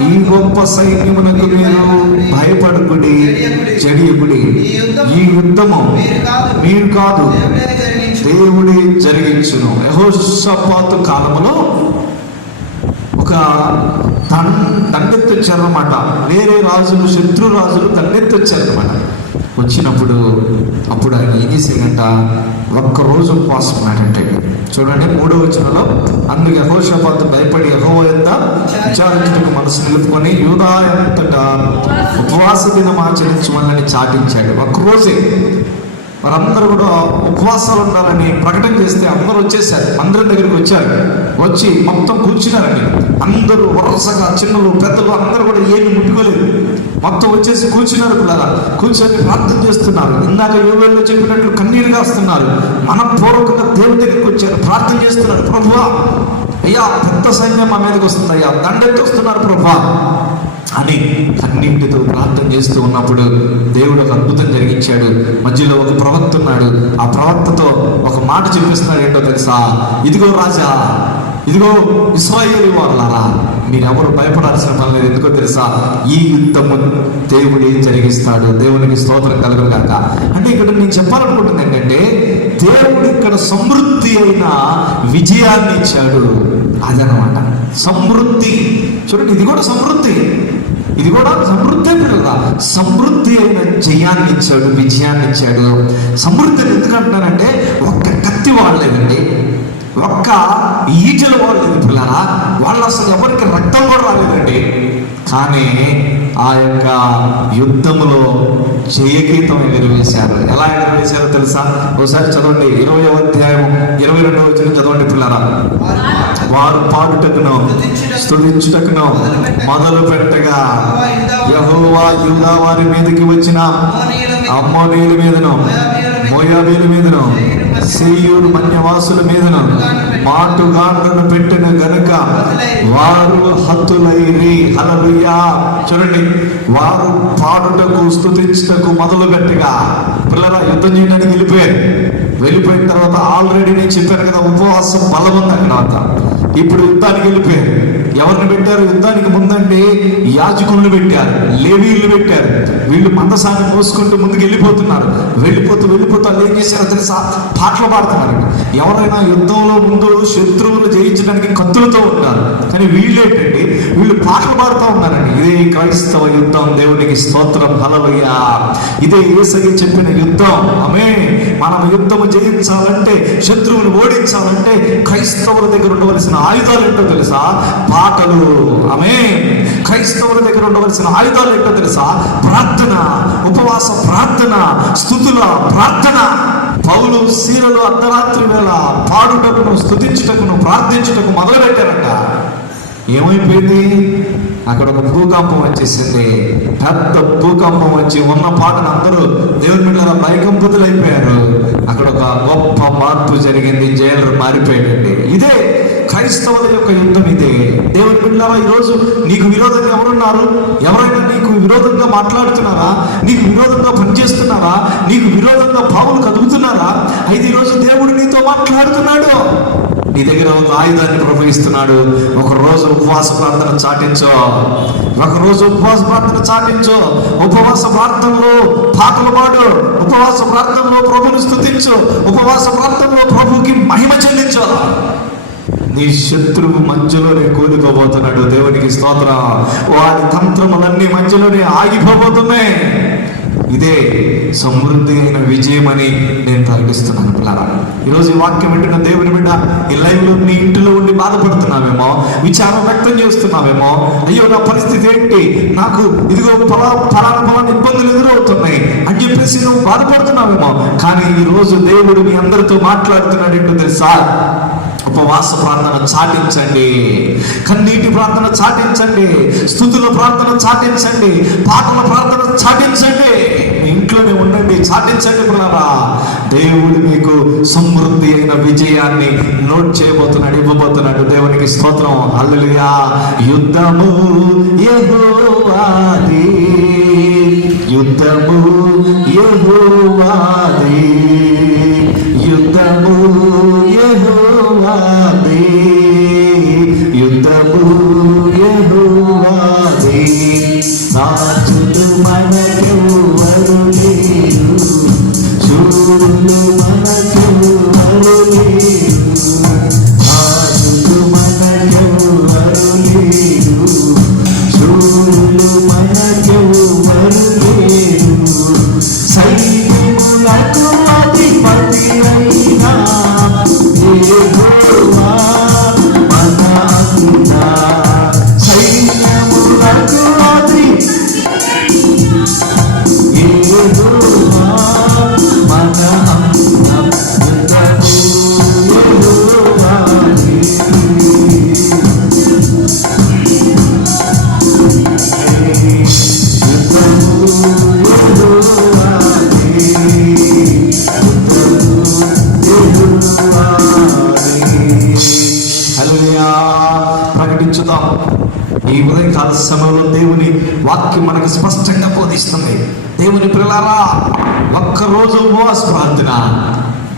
ఈ గొప్ప సైన్యమునకు మీరు భయపడకుడి, జడియకుడి. ఈ యుద్ధము మీరు కాదు, దేవుడే జరిగించును. యెహోషాపాతు కాలములో ఒక దండెత్తొచ్చారన్నమాట. వేరే రాజులు, శత్రు రాజులు దండెత్తొచ్చారన్నమాట. వచ్చినప్పుడు అప్పుడు ఆయన ఏం చేశాడంట, ఒక్కరోజు ఉపవాసం ఉన్నాడంటే. చూడండి 3వ వచనంలో, అందుకు యెహోషాపాతు భయపడి యెహోవా యొద్ద విచారించుటకు మనసు నిలుపుకొని యూదా అంతటా ఉపవాస దినం ఆచరించమని చాటించాడు. ఒక్కరోజే వారందరూ కూడా ఉపవాసాలు ఉండాలని ప్రకటన చేస్తే అందరూ వచ్చేసారు, అందరి దగ్గరికి వచ్చారు. వచ్చి మొత్తం కూర్చున్నారండి. అందరూ వరుసగా చిన్నలు పెద్దలు అందరూ కూడా ఏమి ముట్టుకోలేదు, మొత్తం వచ్చేసి కూర్చున్నారు. పిల్లల కూర్చొని ప్రార్థన చేస్తున్నారు. ఇందాక యోవేల్లో చెప్పినట్లు కన్నీరు కాస్తున్నారు. మనపూర్వకంగా దేవుడి దగ్గరికి వచ్చారు, ప్రార్థన చేస్తున్నారు. ప్రభువా, అయ్యా పెద్ద సైన్యం మా మీదకి వస్తుంది, అయ్యా దండెత్తి వస్తున్నారు ప్రభువా అని కన్నీటితో ప్రార్థన చేస్తూ ఉన్నప్పుడు దేవుడు ఒక అద్భుతం జరిగించాడు. మధ్యలో ఒక ప్రవక్త ఉన్నాడు. ఆ ప్రవక్తతో ఒక మాట చెప్పిస్తున్నాడు. ఏంటో తెలుసా? ఇదిగో రాజా, ఇదిగో ఇశ్రాయేలు వాళ్ళారా, మీరెవరు భయపడాల్సిన పని లేదు. ఎందుకో తెలుసా? ఈ యుద్ధము దేవుడే జరిగిస్తాడు. దేవునికి స్తోత్రం కలుగుగాక. అంటే ఇక్కడ నేను చెప్పాలనుకుంటుంది ఏంటంటే, దేవుడు ఇక్కడ సమృద్ధి అయిన విజయాన్ని ఇచ్చాడు. అదనమాట సమృద్ధి. చూడండి, ఇది కూడా సమృద్ధి, ఇది కూడా సమృద్ధి కదా. సమృద్ధి అయిన జయాన్ని ఇచ్చాడు, విజయాన్ని ఇచ్చాడు. సమృద్ధి ఎందుకంటున్నానంటే, ఒక్క కత్తి వాడలేదండి, ఒక్క ఈటలు వాడలేదు పిల్లరా. వాళ్ళు అసలు ఎవరికి రక్తం కూడా రాలేదండి. కానీ ఆ యొక్క యుద్ధములో జయగీతం ఎగురవేశారు. ఎలా ఎగురవేశారో తెలుసా? ఒకసారి చదవండి, 20వ అధ్యాయం 22వ వచనం చదవండి పిల్లరా. వారు పాడుటకును స్తుతించుటకును మొదలు పెట్టగా యెహోవా యూదా వారి మీదకి వచ్చిన అమ్మోనీయుల మీదను, మోయాబీల మీదను, సేయూరు మన్యవాసుల మీదను మాటుగాండ్లను పెట్టిన గనుక వారు హతులైరి. హల్లెలూయా. చూడండి, వారు పాడుటకు స్తుతించుటకు మొదలు పెట్టగా, పిల్లల యుద్ధం చేయడానికి వెళ్ళిపోయిన తర్వాత ఆల్రెడీ నేను చెప్పాను కదా, ఉపవాసం బలం ఉంది అక్కడ. ఇప్పుడు యుద్ధానికి వెళ్ళిపోయారు. ఎవరిని పెట్టారు? యుద్ధానికి ముందంటే యాజకులను పెట్టారు, లేవీయులు పెట్టారు. వీళ్ళు మందసాన్ని మోసుకుంటూ ముందుకు వెళ్ళిపోతున్నారు. వెళ్ళిపోతూ వాళ్ళు ఏం చేశారో తెలుసా? పాటలు పాడుతున్నారు. ఎవరైనా యుద్ధంలో ముందు శత్రువులు జయించడానికి కత్తులతో ఉంటారు, కానీ వీళ్ళేంటండి, వీళ్ళు పాటలు పాడుతూ ఉన్నారండి. ఇదే క్రైస్తవ యుద్ధం. దేవునికి స్తోత్రం. హల్లెలూయా. ఇదే యేసయ్య చెప్పిన యుద్ధం. ఆమేన్. మనం యుద్ధము జయించాలంటే, శత్రువును ఓడించాలంటే క్రైస్తవుల దగ్గర ఉండవలసిన ఆయుధాలు ఏంటో తెలుసా? పాటలు. ఆమేన్. క్రైస్తవుల దగ్గర ఉండవలసిన ఆయుధాలు ఏంటో తెలుసా? ప్రార్థన, ఉపవాస ప్రార్థన, స్తుతుల ప్రార్థన. పౌలు శీలలు అర్ధరాత్రి వేళ పాడుటకును స్తుతించుటకును ప్రార్థించుటకు మొదలు పెట్టారట. ఏమైపోయింది? అక్కడ ఒక భూకంపం వచ్చేసింది. పెద్ద భూకంపం వచ్చి ఉన్న పాటను అందరూ దేవుని బిడ్డల భయకంపితులైపోయారు. అక్కడ ఒక గొప్ప మార్పు జరిగింది. జైలు మారిపోయాడండి. ఇదే క్రైస్తవుల యొక్క యుద్ధం. ఇదే దేవుని బిడ్డలారా, ఈరోజు నీకు విరోధంగా ఎవరున్నారు? ఎవరైనా నీకు విరోధంగా మాట్లాడుతున్నారా? నీకు విరోధంగా పనిచేస్తున్నారా? నీకు విరోధంగా పావులు కదుగుతున్నారా? అయితే ఈరోజు దేవుడు నీతో మాట్లాడుతున్నాడు. నీ దగ్గర ఒక ఆయుధాన్ని ప్రవహిస్తున్నాడు. ఒక రోజు ఉపవాస ప్రార్థన చాటించో, ఒకరోజు ఉపవాస ప్రార్థన చాటించో, ఉపవాస ప్రార్థనలో పాటలు పాడు, ఉపవాస ప్రార్థనలో ప్రభుని స్తుతించు, ఉపవాస ప్రార్థనలో ప్రభుకి మహిమ చెల్లించు. నీ శత్రువు మధ్యలోనే కూలిపోబోతున్నాడు. దేవునికి స్తోత్రం. వాడి తంత్రములన్నీ మధ్యలోనే ఆగిపోబోతున్నాయి. ఇదే సమృద్ధి అయిన విజయం అని నేను ప్రకటిస్తున్నాను పిల్లరా. ఈరోజు ఈ వాక్యం వింటున్న దేవుని బిడ్డ, ఈ లైవ్లో నీ ఇంటిలో ఉండి బాధపడుతున్నావేమో, విచారం వ్యక్తం చేస్తున్నావేమో, అయ్యో నా పరిస్థితి ఏంటి, నాకు ఇదిగో ఫలానా ఇబ్బందులు ఎదురవుతున్నాయి అని చెప్పేసి నువ్వు బాధపడుతున్నావేమో. కానీ ఈరోజు దేవుడు మీ అందరితో మాట్లాడుతున్నాడు. ఏంటో తెలుసా? ఉపవాస ప్రార్థన చాటించండి, కన్నీటి ప్రార్థన చాటించండి, స్తుతుల ప్రార్థన చాటించండి, పాటల ప్రార్థన చాటించండి. ఇంట్లోనే ఉండండి, చాటించండి పిల్లరా. దేవుడు మీకు సమృద్ధి అయిన విజయాన్ని నోట్ చేయబోతున్నాడు, ఇవ్వబోతున్నాడు. దేవునికి స్తోత్రం. హల్లెలూయా. యుద్ధము యెహోవాది, యుద్ధము యెహోవాది, యుద్ధము యెహోవాది, యుద్ధము యెహోవాది. రాజులు మనకెవ్వరు లేరు, శూరులు మనకెవ్వరు లేరు, రాజులు మనకెవ్వరు లేరు, శూరులు మనకెవ్వరు లేరు. సైన్యములకు అధిపతి అయినా యెహోవా మన అంత, సైన్యములకు యెహోవా మన అంత, యెహోవాది. హల్లెలూయా. ప్రకటించుదాం. ఈ ఉదయకాల సమయంలో దేవుని వాక్యం మనకు స్పష్టంగా బోధిస్తుంది. దేవుని పిల్లలారా, ఒక్కరోజు ఉపవాస ప్రార్థన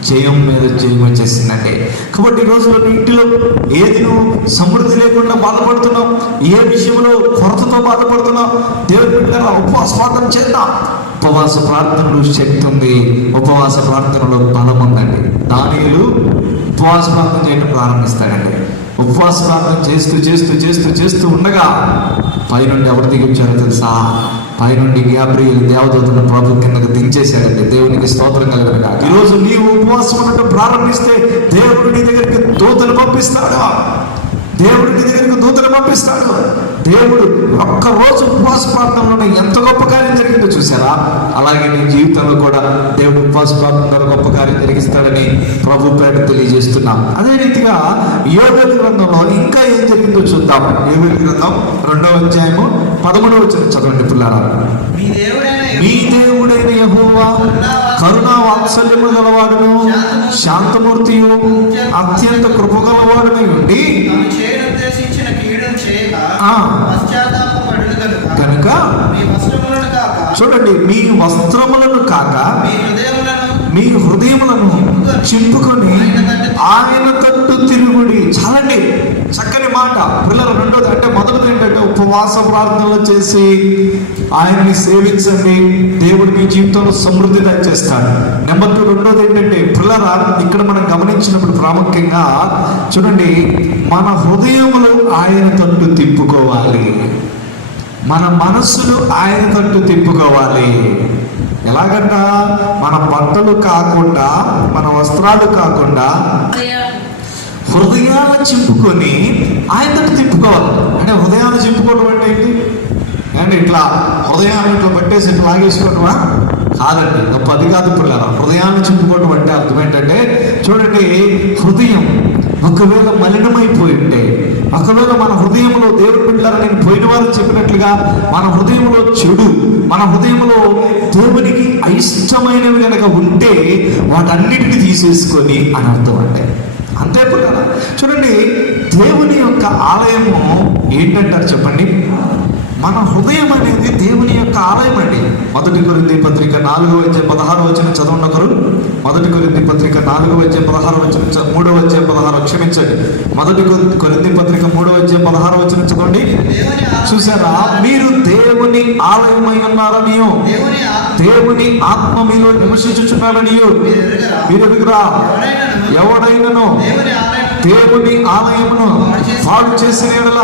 జయం మీద జయం వచ్చేసిందండి. కాబట్టి ఈ రోజులో నీ ఇంటిలో ఏది నువ్వు సమృద్ధి లేకుండా బాధపడుతున్నావు, ఏ విషయంలో కొరతతో బాధపడుతున్నావు, దేవుని బిడ్డలారా ఉపవాస ప్రార్థన చేద్దాం. ఉపవాస ప్రార్థనలో శక్తి ఉంది, ఉపవాస ప్రార్థనలో బలం ఉందండి. దానియేలు ఉపవాస ప్రార్థన చేయడం ప్రారంభిస్తాడండి. ఉపవాస ప్రార్థన చేస్తూ చేస్తూ చేస్తూ చేస్తూ ఉండగా పైనుండి ఎవరు దిగి వచ్చారో తెలుసా? పైనుండి గాబ్రియేలు దేవదూతను ప్రభు కిందకు దించేశాడండి. దేవునికి స్తోత్రం కలుగునుగా. ఈరోజు నీవు ఉపవాసం ఉండటం ప్రారంభిస్తే దేవుడు నీ దగ్గరికి దూతలు పంపిస్తాడు. దేవుడు నీ దగ్గరికి దూతలు పంపిస్తాడు. దేవుడు ఒక్కరోజు ఉపవాస ప్రార్థనలోనే ఎంత గొప్ప కార్యం జరిగిందో చూసారా? అలాగే నీ జీవితంలో కూడా దేవుడు ఉపవాస ప్రార్థనలో గొప్ప కార్యం జరిగిస్తాడని ప్రభు పేట తెలియజేస్తున్నాం. అదే రీతిగా యోబేలు గ్రంథంలో ఇంకా ఏం జరిగిందో చూద్దాం. యోబేలు గ్రంథం 2వ అధ్యాయము 11వ వచనం చదవండి పిల్లారా. మీ దేవుడైన యెహోవా కరుణా వాత్సల్యము గలవాడును, శాంతమూర్తియు, అత్యంత కృపగలవాడునై ఉండి కనుక చూడండి, మీ వస్త్రములను కాక మీ హృదయములను చింపుకొని ఆయన తట్టు తిరుగుడి. చాలండి, చక్కని మాట పిల్లలు. రెండోది అంటే మొదటిది ఏంటంటే ఉపవాస ప్రార్థనలు చేసి ఆయన్ని సేవించండి, దేవుడు మీ జీవితంలో సమృద్ధి దయచేస్తాడు. నెంబర్ 2 రెండోది ఏంటంటే పిల్లరా, ఇక్కడ మనం గమనించినప్పుడు ప్రాముఖ్యంగా చూడండి, మన హృదయములు ఆయన తట్టు తిప్పుకోవాలి, మన మనస్సులు ఆయన తట్టు తిప్పుకోవాలి. ఎలాగంట? మన బట్టలు కాకుండా, మన వస్త్రాలు కాకుండా హృదయాలను చింపుకొని ఆయన తట్టు తిప్పుకోవాలి. అంటే హృదయాన్ని చింపుకోవడం అంటే ఏంటి? అంటే ఇట్లా హృదయాన్ని ఇట్లా పట్టేసి ఇట్లా లాగేసుకోవటమా? కాదండి, గొప్ప అది కాదు పిల్లలు. హృదయాన్ని చింపుకోవడం అంటే అర్థం ఏంటంటే చూడండి, హృదయం ఒకవేళ మలినమైపోయి ఉంటే, ఒకవేళ మన హృదయంలో దేవుడు బిడ్డలారా, నేను పోయిన వారు చెప్పినట్లుగా మన హృదయంలో చెడు, మన హృదయంలో దేవునికి అయిష్టమైనవి కనుక ఉంటే వాటన్నిటిని తీసేసుకొని అని అర్థం. అంటే అంతే పిల్లరా. చూడండి, దేవుని యొక్క ఆలయము ఏంటంటారు చెప్పండి? మన హృదయం అనేది దేవుని యొక్క ఆలయం అండి. 1 కొరింథీ పత్రిక 4:16 చదవండి ఒకరు. 1 కొరింథీ పత్రిక 4:16 3:16 క్షమించండి. 1 కొరింథీ పత్రిక 3:16 చదవండి. చూసారా, మీరు దేవుని ఆలయమై ఉన్నారనియో, దేవుని ఆత్మ మీలో నివసించుచున్నారనియో మీరు ఎదుగురా. ఎవడైనను దేవుని ఆలయమును పాడు చేసిన యెడల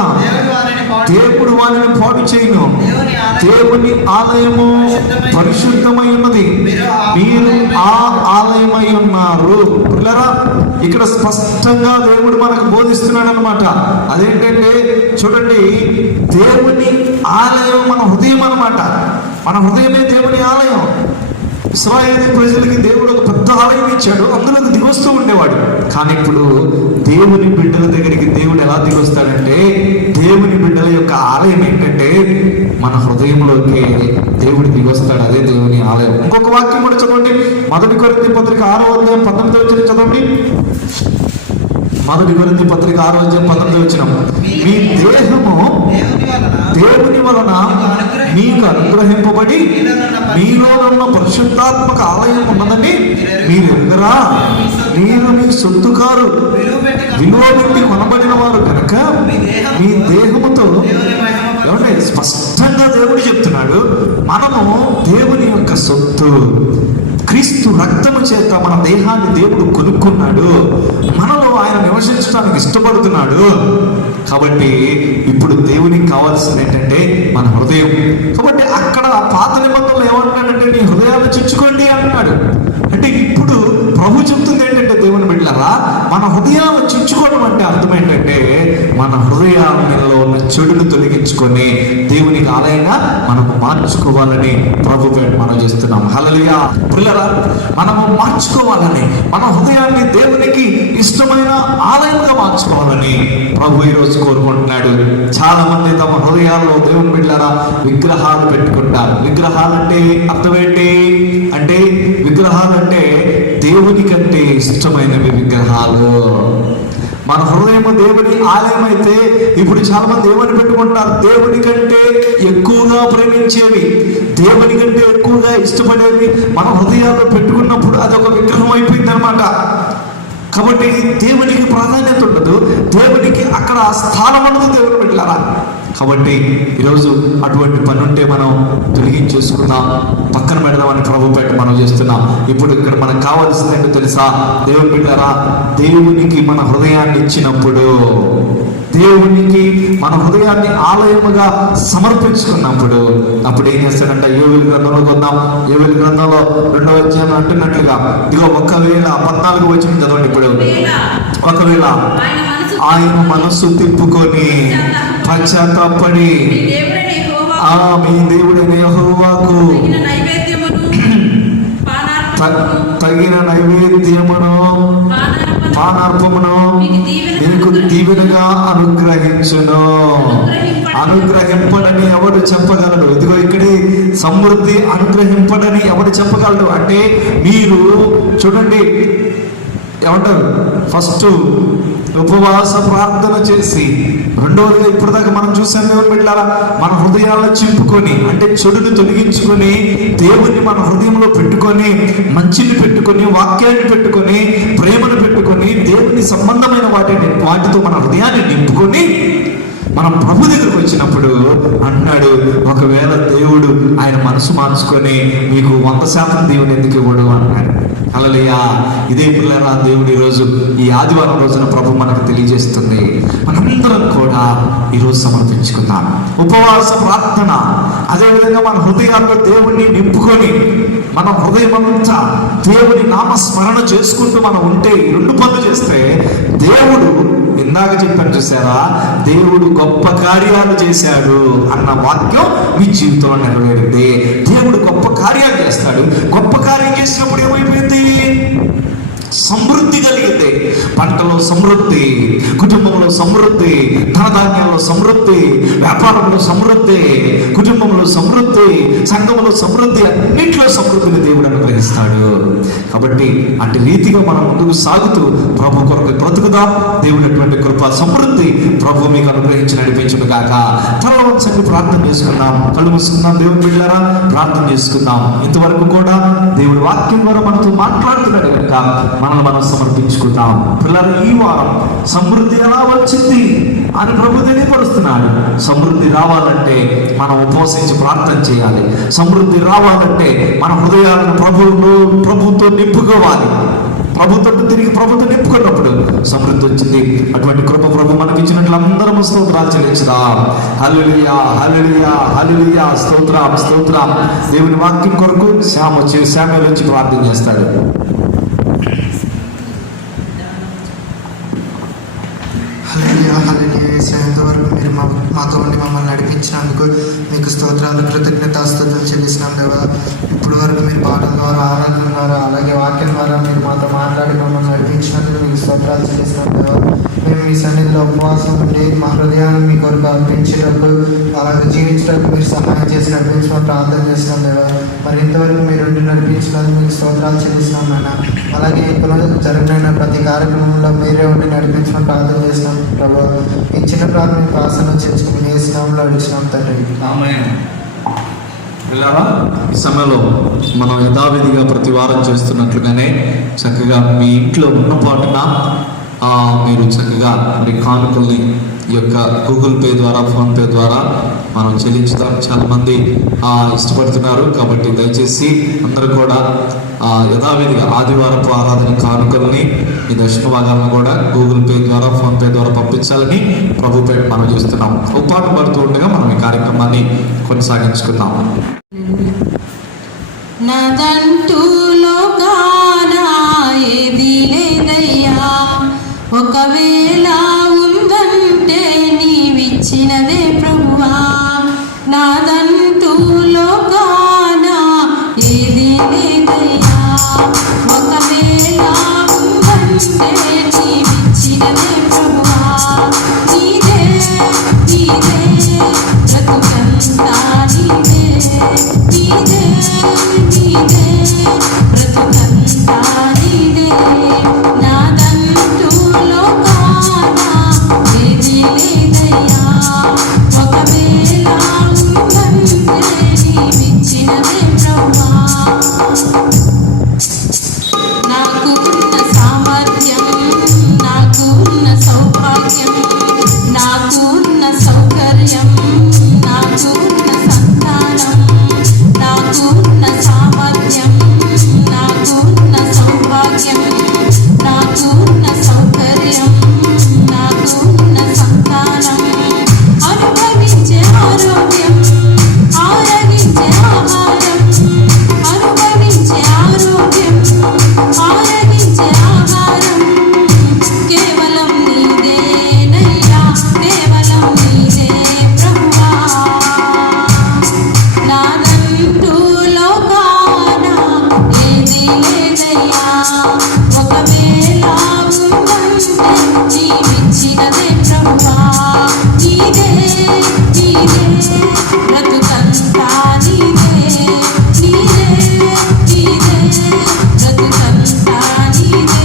దేవుడు వారిని పాడు చేయను. దేవుని ఆలయము పరిశుద్ధమై ఉన్నది, మీరు ఆ ఆలయమై ఉన్నారు. పిల్లరా, ఇక్కడ స్పష్టంగా దేవుడు మనకు బోధిస్తున్నాడు అనమాట. అదేంటంటే చూడండి, దేవుని ఆలయం మన హృదయం అనమాట. మన హృదయమే దేవుని ఆలయం. ఇశ్రాయేలు ప్రజలకి దేవుడు ఒక పెద్ద ఆలయం ఇచ్చాడు, అందులోకి దిగొస్తూ ఉండేవాడు. కానీ ఇప్పుడు దేవుని బిడ్డల దగ్గరికి దేవుడు ఎలా దిగొస్తాడంటే, దేవుని బిడ్డల యొక్క ఆలయం ఏంటంటే మన హృదయంలోకి దేవుడు దిగొస్తాడు. అదే దేవుని ఆలయం. ఇంకొక వాక్యం కూడా చదవండి. 1 కొరింథీ పత్రిక 6:19 చదవండి. 1 కొరింథీ పత్రిక 6:19 మీ దేహము దేవుని వలన మీకు అనుగ్రహింపబడి మీలోనున్న పరిశుద్ధాత్మక ఆలయం ఉన్నదని మీరు ఎరుగరా. మీరు మీ సొత్తు కారు, విలువ పెట్టి కొనబడిన వారు కనుక మీ దేహముతో. ఏమంటే స్పష్టంగా దేవుడు చెప్తున్నాడు, మనము దేవుని యొక్క సొత్తు. క్రీస్తు రక్తము చేత మన దేహాన్ని దేవుడు కొనుక్కున్నాడు. మనలో ఆయన నివసించడానికి ఇష్టపడుతున్నాడు. కాబట్టి ఇప్పుడు దేవునికి కావాల్సింది ఏంటంటే మన హృదయం. కాబట్టి అక్కడ పాత నిబంధనలు ఏమంటాడంటే నీ హృదయాన్ని చుచ్చుకోండి అంటున్నాడు. అంటే ఇప్పుడు ప్రభు చెప్తుంది ఏంటంటే, దేవుని బిడ్డలారా, మన హృదయాలను చుచ్చుకోవడం అంటే అర్థం ఏంటంటే మన హృదయాలలో ఉన్న చెడును తొలగించుకొని దేవునికి ఆలయంగా మనము మార్చుకోవాలని ప్రభు మనం చేస్తున్నాం. హల్లెలూయా. పిల్లరా, మనము మార్చుకోవాలని, మన హృదయాన్ని దేవునికి ఇష్టమైన ఆలయంగా మార్చుకోవాలని ప్రభు ఈరోజు కోరుకుంటున్నాడు. చాలా మంది తమ హృదయాల్లో దేవుని బిడ్డలారా విగ్రహాలు పెట్టుకుంటారు. విగ్రహాలు అంటే అర్థం ఏంటి అంటే, విగ్రహాలు అంటే దేవుని కంటే ఇష్టమైనవి విగ్రహాలు. మన హృదయం దేవుని ఆలయం అయితే ఇప్పుడు చాలా మంది దేవుని పెట్టుకుంటారు, దేవుని కంటే ఎక్కువగా ప్రేమించేవి, దేవుని కంటే ఎక్కువగా ఇష్టపడేవి మన హృదయాల్లో పెట్టుకున్నప్పుడు అదొక విగ్రహం అయిపోయింది అనమాట. కాబట్టి దేవునికి ప్రాధాన్యత ఉండదు, దేవునికి అక్కడ స్థానం ఉండదు దేవుని బిడ్డలారా. కాబట్టి ఈరోజు అటువంటి పని ఉంటే మనం తొలగించేసుకున్నాం, పక్కన పెడదామని ప్రభు పెట్టి మనం చేస్తున్నాం. ఇప్పుడు ఇక్కడ మనకు కావాల్సింది ఏంటో తెలుసా దేవుని బిడ్డలారా, దేవునికి మన హృదయాన్ని ఇచ్చినప్పుడు, దేవునికి మన హృదయాన్ని ఆలయముగా సమర్పించుకున్నప్పుడు అప్పుడు ఏం చేస్తాడంటే, యోవేలు గ్రంథంలో కొందాం. యోవేలు గ్రంథంలో 2వ అధ్యాయం అంటున్నట్లుగా, ఇదిగో 14 చదవండి. ఇప్పుడు ఒకవేళ ఆయన మనస్సు తిప్పుకొని పశ్చాత్తాపడి మీ దేవుడైన యెహోవాకు తగిన నైవేద్యమును పానార్పమును మీకు దీవెనగా అనుగ్రహించును. అనుగ్రహింపడని ఎవడు చెప్పగలడు? ఇదిగో ఇక్కడి సమృద్ధి అనుగ్రహింపడని ఎవడు చెప్పగలడు అంటే, మీరు చూడండి ఏమంటారు, ఫస్ట్ ఉపవాస ప్రార్థన చేసి, రెండవదిగా ఇప్పటిదాకా మనం చూసాం దేవుని బిడ్డలారా, మన హృదయాలను చింపుకొని అంటే చెడుని తొలగించుకొని దేవుని మన హృదయంలో పెట్టుకొని, మంచిని పెట్టుకొని, వాక్యాన్ని పెట్టుకొని, ప్రేమను పెట్టుకొని, దేవుని సంబంధమైన వాటితో మన హృదయాన్ని నింపుకొని మనం ప్రభు దగ్గరకు వచ్చినప్పుడు అన్నాడు, ఒకవేళ దేవుడు ఆయన మనసు మార్చుకొని మీకు 100% దేవుని ఎందుకు ఇవ్వడు అన్నాడు. హల్లెలూయా. ఇదే పిల్లరా దేవుడు ఈరోజు ఈ ఆదివారం రోజున ప్రభు మనకు తెలియజేస్తుంది. మనందరం కూడా ఈరోజు సమర్పించుకుందాం ఉపవాస ప్రార్థన. అదేవిధంగా మన హృదయాల్లో దేవుణ్ణి నింపుకొని మన హృదయం అంతా దేవుని నామస్మరణ చేసుకుంటూ మనం ఉంటే, 2 పనులు చేస్తే దేవుడు, ఇందాక చెప్పాను చూసారా, దేవుడు గొప్ప కార్యాలు చేశాడు అన్న వాక్యం మీ జీవితంలో నెరవేరింది. దేవుడు గొప్ప కార్యాలు చేస్తాడు. గొప్ప కార్యం చేసినప్పుడు ఏమైపోయింది? సమృద్ధి కలిగితే పంటలో సమృద్ధి, కుటుంబంలో సమృద్ధి, ధనధాన్యాల్లో సమృద్ధి, వ్యాపారంలో సమృద్ధి, కుటుంబంలో సమృద్ధి, సంఘంలో సమృద్ధి, అన్నింటిలో సమృద్ధిని దేవుడు అనుగ్రహిస్తాడు. కాబట్టి అటు రీతిగా మనం ముందుకు సాగుతూ ప్రభు కొరకు బ్రతుకుదాం. దేవుడు అటువంటి కృప సమృద్ధి ప్రభు మీకు అనుగ్రహించి నడిపించును గాక. తలలో వంచండి, ప్రార్థన చేసుకుందాం. కళ్ళు మూసుకుందాం. దేవుని బిడ్డలారా, ప్రార్థన చేసుకుందాం. ఇంతవరకు కూడా దేవుడు వాక్యం ద్వారా మనతో మాట్లాడుతున్నాడు కనుక మనల్ని మనం సమర్పించుకుందాం. పిల్లలు, ఈ వారం సమృద్ధి ఎలా వచ్చింది అని ప్రభు తెలియపరుస్తున్నాడు. సమృద్ధి రావాలంటే మనం ఉపవసించి ప్రార్థన చేయాలి. సమృద్ధి రావాలంటే మన హృదయాలను ప్రభుతో నింపుకోవాలి. ప్రభుత్వం తిరిగి ప్రభుత్వం నింపుకున్నప్పుడు సమృద్ధి వచ్చింది. అటువంటి కృప ప్రభు మనకి ఇచ్చినట్లు అందరం స్తోత్రాలు చెల్లించుదాం. హల్లెలూయా, హల్లెలూయా, హల్లెలూయా, స్తోత్రం, స్తోత్రం. దేవుని వాక్యం కొరకు శామ్యూయల్ వచ్చి ప్రార్థన చేస్తాడు. ఇంతవరకు మీరు మాతో ఉండి మమ్మల్ని నడిపించినందుకు మీకు స్తోత్రాలు, కృతజ్ఞతాస్తుతులు చెల్లిస్తున్నాం దేవా. ఇప్పుడు వరకు మీరు పాటల ద్వారా, ఆరాధన ద్వారా, అలాగే వాక్యం ద్వారా మీరు మాతో మాట్లాడి మమ్మల్ని నడిపించినందుకు మీకు స్తోత్రాలు చెల్లిస్తున్నాం దేవా. మేము మీ సన్నిధిలో ఉపవాసం ఉండి మా హృదయాన్ని మీ కొరకు అర్పించేటప్పుడు, అలాగే జీవించడానికి మీరు సహాయం చేసి నడిపించమని ప్రార్థన చేస్తున్నాం దేవా. మరి ఇంతవరకు మీరు నడిపించినందుకు మీకు స్తోత్రాలు చెల్లిస్తున్నాం నాన్న. అలాగే ఇప్పుడు జరిగిన ప్రతి కార్యక్రమంలో మీరే ఉండి నడిపించమని ప్రార్థన చేస్తున్నాం ప్రభు. ఈ చిన్న ప్రార్థన ప్రాసన చేసుకుని ఏ స్నామంలో అడిగినాం తండ్రి. ఈ సమయంలో మనం యథావిధిగా ప్రతి వారం చేస్తున్నట్లుగానే చక్కగా మీ ఇంట్లో ఉన్న పాటున మీరు చక్కగా మీ కానుకల్ని ఈ యొక్క గూగుల్ పే ద్వారా, ఫోన్పే ద్వారా మనం చెల్లించుతాం. చాలామంది ఇష్టపడుతున్నారు. కాబట్టి దయచేసి అందరూ కూడా యథావిధిగా ఆదివారపు ఆరాధన కానుకల్ని ఈ దక్షిణ భాగాలను కూడా గూగుల్ పే ద్వారా, ఫోన్పే ద్వారా పంపించాలని ప్రభుపేట మనం చేస్తున్నాం. ఉపాట పడుతూ ఉండగా మనం ఈ కార్యక్రమాన్ని కొనసాగించుకుందాం. నాదంటూ లోకానా ఏది లేదయ్యా, ఒకవేళ ఉందంటే నీవిచ్చినదే ప్రభువా. నాదంటూ లోకానా ఏది లేదయ్యా, ఒకవేళ ఉందంటే నీవిచ్చినదే ప్రభువా. నీదే నీదే బ్రతుకంతా నీదే, నీదే నీదే బ్రతుకంతా నీదే. నాదంటూ లోకానా ఏది లేదయ్యా, ఒకవేళ ఉందంటే నీవిచ్చినదే ప్రభువా. నాకు ఉన్న సామర్థ్యం, నాకు ఉన్న సౌభాగ్యం, నాకు ఉన్న సౌకర్యం, నాకు ఉన్న సంతానం, నాకు ఉన్న సామర్థ్యం, నాకు ఉన్న సౌభాగ్యం, నాకు ఉన్న సౌకర్యం, నాకు ఉన్న సంతానం, అనుభవించే ఆరోగ్యం, ఆరగించే ఆహారం, అనుభవించే ఆరోగ్యం, ఆరగించే ఆహారం, కేవలం నీదేనయ్యా, కేవలం నీదే ప్రభువా. నాదంటూ లోకానా ఏది లేదయ్యా, ఒకవేళ ఉందంటే నీవిచ్చినదే ప్రభువా. నీదే నీదే బ్రతుకంతా నీదే, నీదే నీదే బ్రతుకంతా నీదే.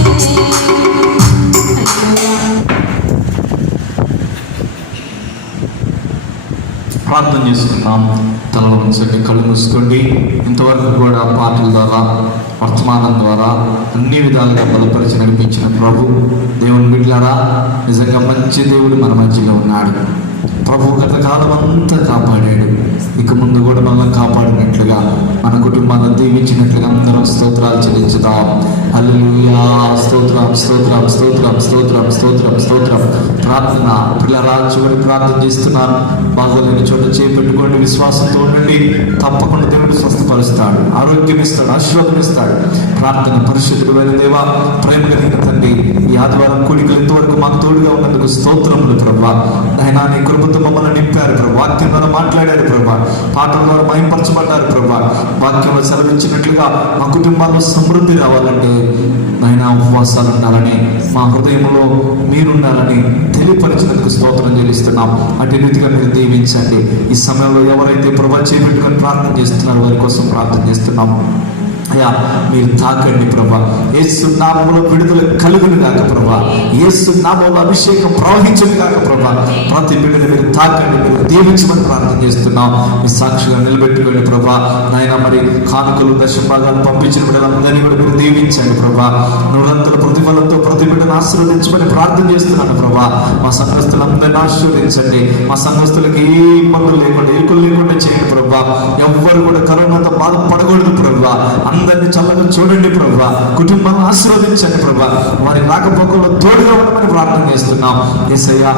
ప్రార్థన చేసుకుందాం. తలలో ఉంచండి, కళ్ళు మూసుకోండి. ఇంతవరకు కూడా పాటల ద్వారా, వర్తమానం ద్వారా అన్ని విధాలుగా బలపరిచి నడిపించిన ప్రభు దేవుని బిడ్డలారా, నిజంగా మంచి దేవుడు మన మధ్యలో ఉన్నాడు. ప్రభు గత కాలం అంతా కాపాడాడు. ఇక ముందు కూడా మనల్ని కాపాడినట్లుగా, మన కుటుంబాలను దీవించినట్లుగా అందరం స్తోత్రాలు చెల్లించుదాం. హల్లెలూయా, స్తోత్రం, స్తోత్రం, స్తోత్రం, స్తోత్రం, స్తోత్రం, స్తోత్రం. ప్రార్థన పిల్లరా, చివరి ప్రార్థన చేస్తున్నారు. బాగోలేని చోట చేపెట్టుకోండి, విశ్వాసంతో ఉండండి. తప్పకుండా దేవుడు స్వస్థపరుస్తాడు, ఆరోగ్యం ఇస్తాడు, ఆశీర్వాదం ఇస్తాడు. ప్రార్థన పరిశుద్ధుడైన దేవా, ప్రేమ కలిగిన తండ్రి, ఈ ఆదివారం కూడికలు ఇంతవరకు మాకు తోడుగా ఉన్నందుకు స్తోత్రములు ప్రభా. ఆయన నీ కృపతో మమ్మల్ని నింపారు ప్రభా. వాక్యం ద్వారా మాట్లాడారు ప్రభా. పాటల ద్వారా మహింపరచబడ్డారు ప్రభా. వాక్యంలో సెలవిచ్చినట్లుగా మా కుటుంబాల్లో సమృద్ధి రావాలంటే నాయన ఉపవాసాలు ఉండాలని, మా హృదయంలో మీరుండాలని తెలియపరిచినందుకు స్తోత్రం చెల్లిస్తున్నాం. అటు రీతిగా మీరు దీవించండి. ఈ సమయంలో ఎవరైతే ప్రభా చేపెట్టుకొని ప్రార్థన చేస్తున్నారో వారి కోసం ప్రార్థన చేస్తున్నాం. అయ్యా మీరు తాకండి ప్రభా. యేసు నామములో విడుదల కలుగును గాక ప్రభా. యేసు నామములో అభిషేకం ప్రవహించును గాక ప్రభా. ప్రతి బిడ్డను మీరు తాకండి, మీరు దీవించమని ప్రార్థన చేస్తున్నాం. మీ సాక్షిగా నిలబెట్టుకోండి ప్రభా. నాయన మరి కానుకలు దశభాగాలు పంపించిన బిడ్డలందరినీ కూడా మీరు దీవించండి ప్రభా. నూరంతుల ప్రతిఫలంతో ప్రతి బిడ్డను ఆశీర్వదించమని ప్రార్థన చేస్తున్నాను ప్రభా. మా సంఘస్థులందరినీ ఆశీర్వదించండి. మా సంఘస్థులకు ఏ ఇబ్బందులు లేకుండా, ఇరుకులు లేకుండా చేయండి ప్రభా. ఎవ్వరు కూడా కరోనాతో బాధపడకూడదు ప్రభా. అందరినీ చల్లగా చూడండి ప్రభా. కుటుంబాన్ని ఆశీర్వదించండి ప్రభా. వారి రాకపోకల్లో తోడుగా ఉండమని ప్రార్థన చేస్తున్నాం. యేసయ్యా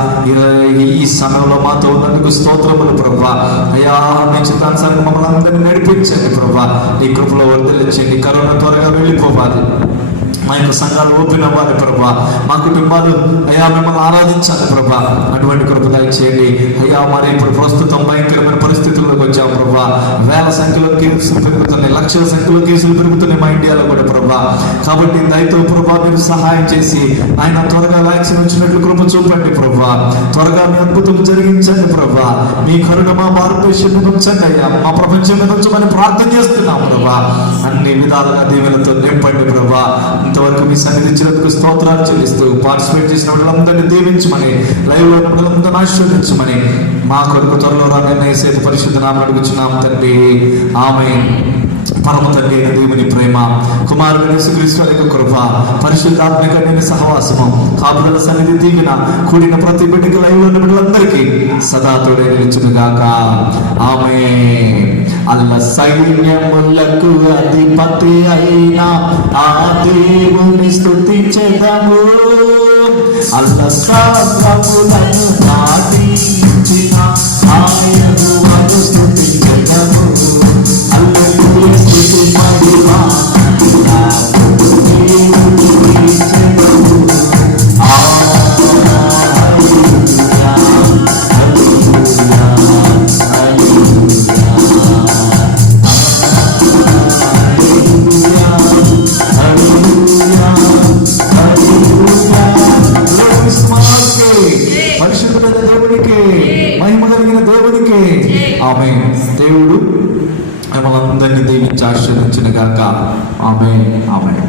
ఈ సమయంలో మాతో ఉన్నందుకు స్తోత్రములు ప్రభా. అయ్యా మీ చిత్తానుసారంగా మమ్మల్ని అందరినీ నడిపించండి ప్రభా. నీ కృపలో వర్ధిల్లించండి. కరోనా త్వరగా వెళ్ళిపోవాలి. మా యొక్క సంఘాలు ఓపెన్ అవ్వాలి ప్రభా. మా కుటుంబాలు అయ్యా మిమ్మల్ని ఆరాధించాలి ప్రభా. అటువంటి కృప దయచేయండి అయ్యా. మరి ఇప్పుడు ప్రస్తుతం భయంకరమైన పరిస్థితుల్లోకి వచ్చాం ప్రభా. వేల సంఖ్యలో కేసులు పెరుగుతున్నాయి, లక్షల సంఖ్యలో కేసులు పెరుగుతున్నాయి మా ఇండియాలో కూడా ప్రభా. కాబట్టి దయతో ప్రభా మీరు సహాయం చేసి ఆయన త్వరగా వ్యాక్సిన్ వచ్చినట్లు కృప చూపండి ప్రభా. త్వరగా మీ అద్భుతం జరిగించండి ప్రభా. మీ కరుణ మా భారతదేశం మీద ఉంచండి అయ్యా. మా ప్రపంచం మీద ఉంచమని ప్రార్థన చేస్తున్నాం ప్రభా. అన్ని విధాలుగా దీవెనతో నింపండి ప్రభా. ఇంతవరకు మీ సన్నిధి ఇచ్చినందుకు స్తోత్రాలు చెల్లిస్తూ పార్టిసిపేట్ చేసిన వాళ్ళందరినీ దీవించమని, లైవ్ లో వాళ్ళందరినీ ఆశీర్వదించమని మా కొరకు త్వరలో రాని సేతు పరిశుద్ధ నామమున అడుగుచున్నాం తండ్రి. ఆమేన్. పరమ తండ్రి అయిన దేవుని ప్రేమ, కుమారుడు యేసుక్రీస్తు యొక్క కృప, పరిశుద్ధాత్మిక నేను సహవాసము, కాపుదల సన్నిధి దీవెన కూడిన ప్రతి బిడ్డకి లైవ్ ఉన్న బిడ్డలందరికీ సదా తోడే నిలుచును గాక. ఆమేన్. అల్ల సైన్యములకు అధిపతి అయిన ఆ దేవుని స్తుతించెదము. అల్ల సర్వములను దాటించిన ఆయనను స్తుతించెదము. హల్లెలూయా స్తుతి మహిమ దేవునికి చెదము. హల్లెలూయా హల్లెలూయా పరిశుద్ధమైన దేవునికి, మహిమ కలిగిన దేవునికి ఆమేన్. దేవుడు మిమ్మల్ని అందరినీ దీవించి ఆశీర్వదించును గాక. ఆమేన్. ఆమేన్.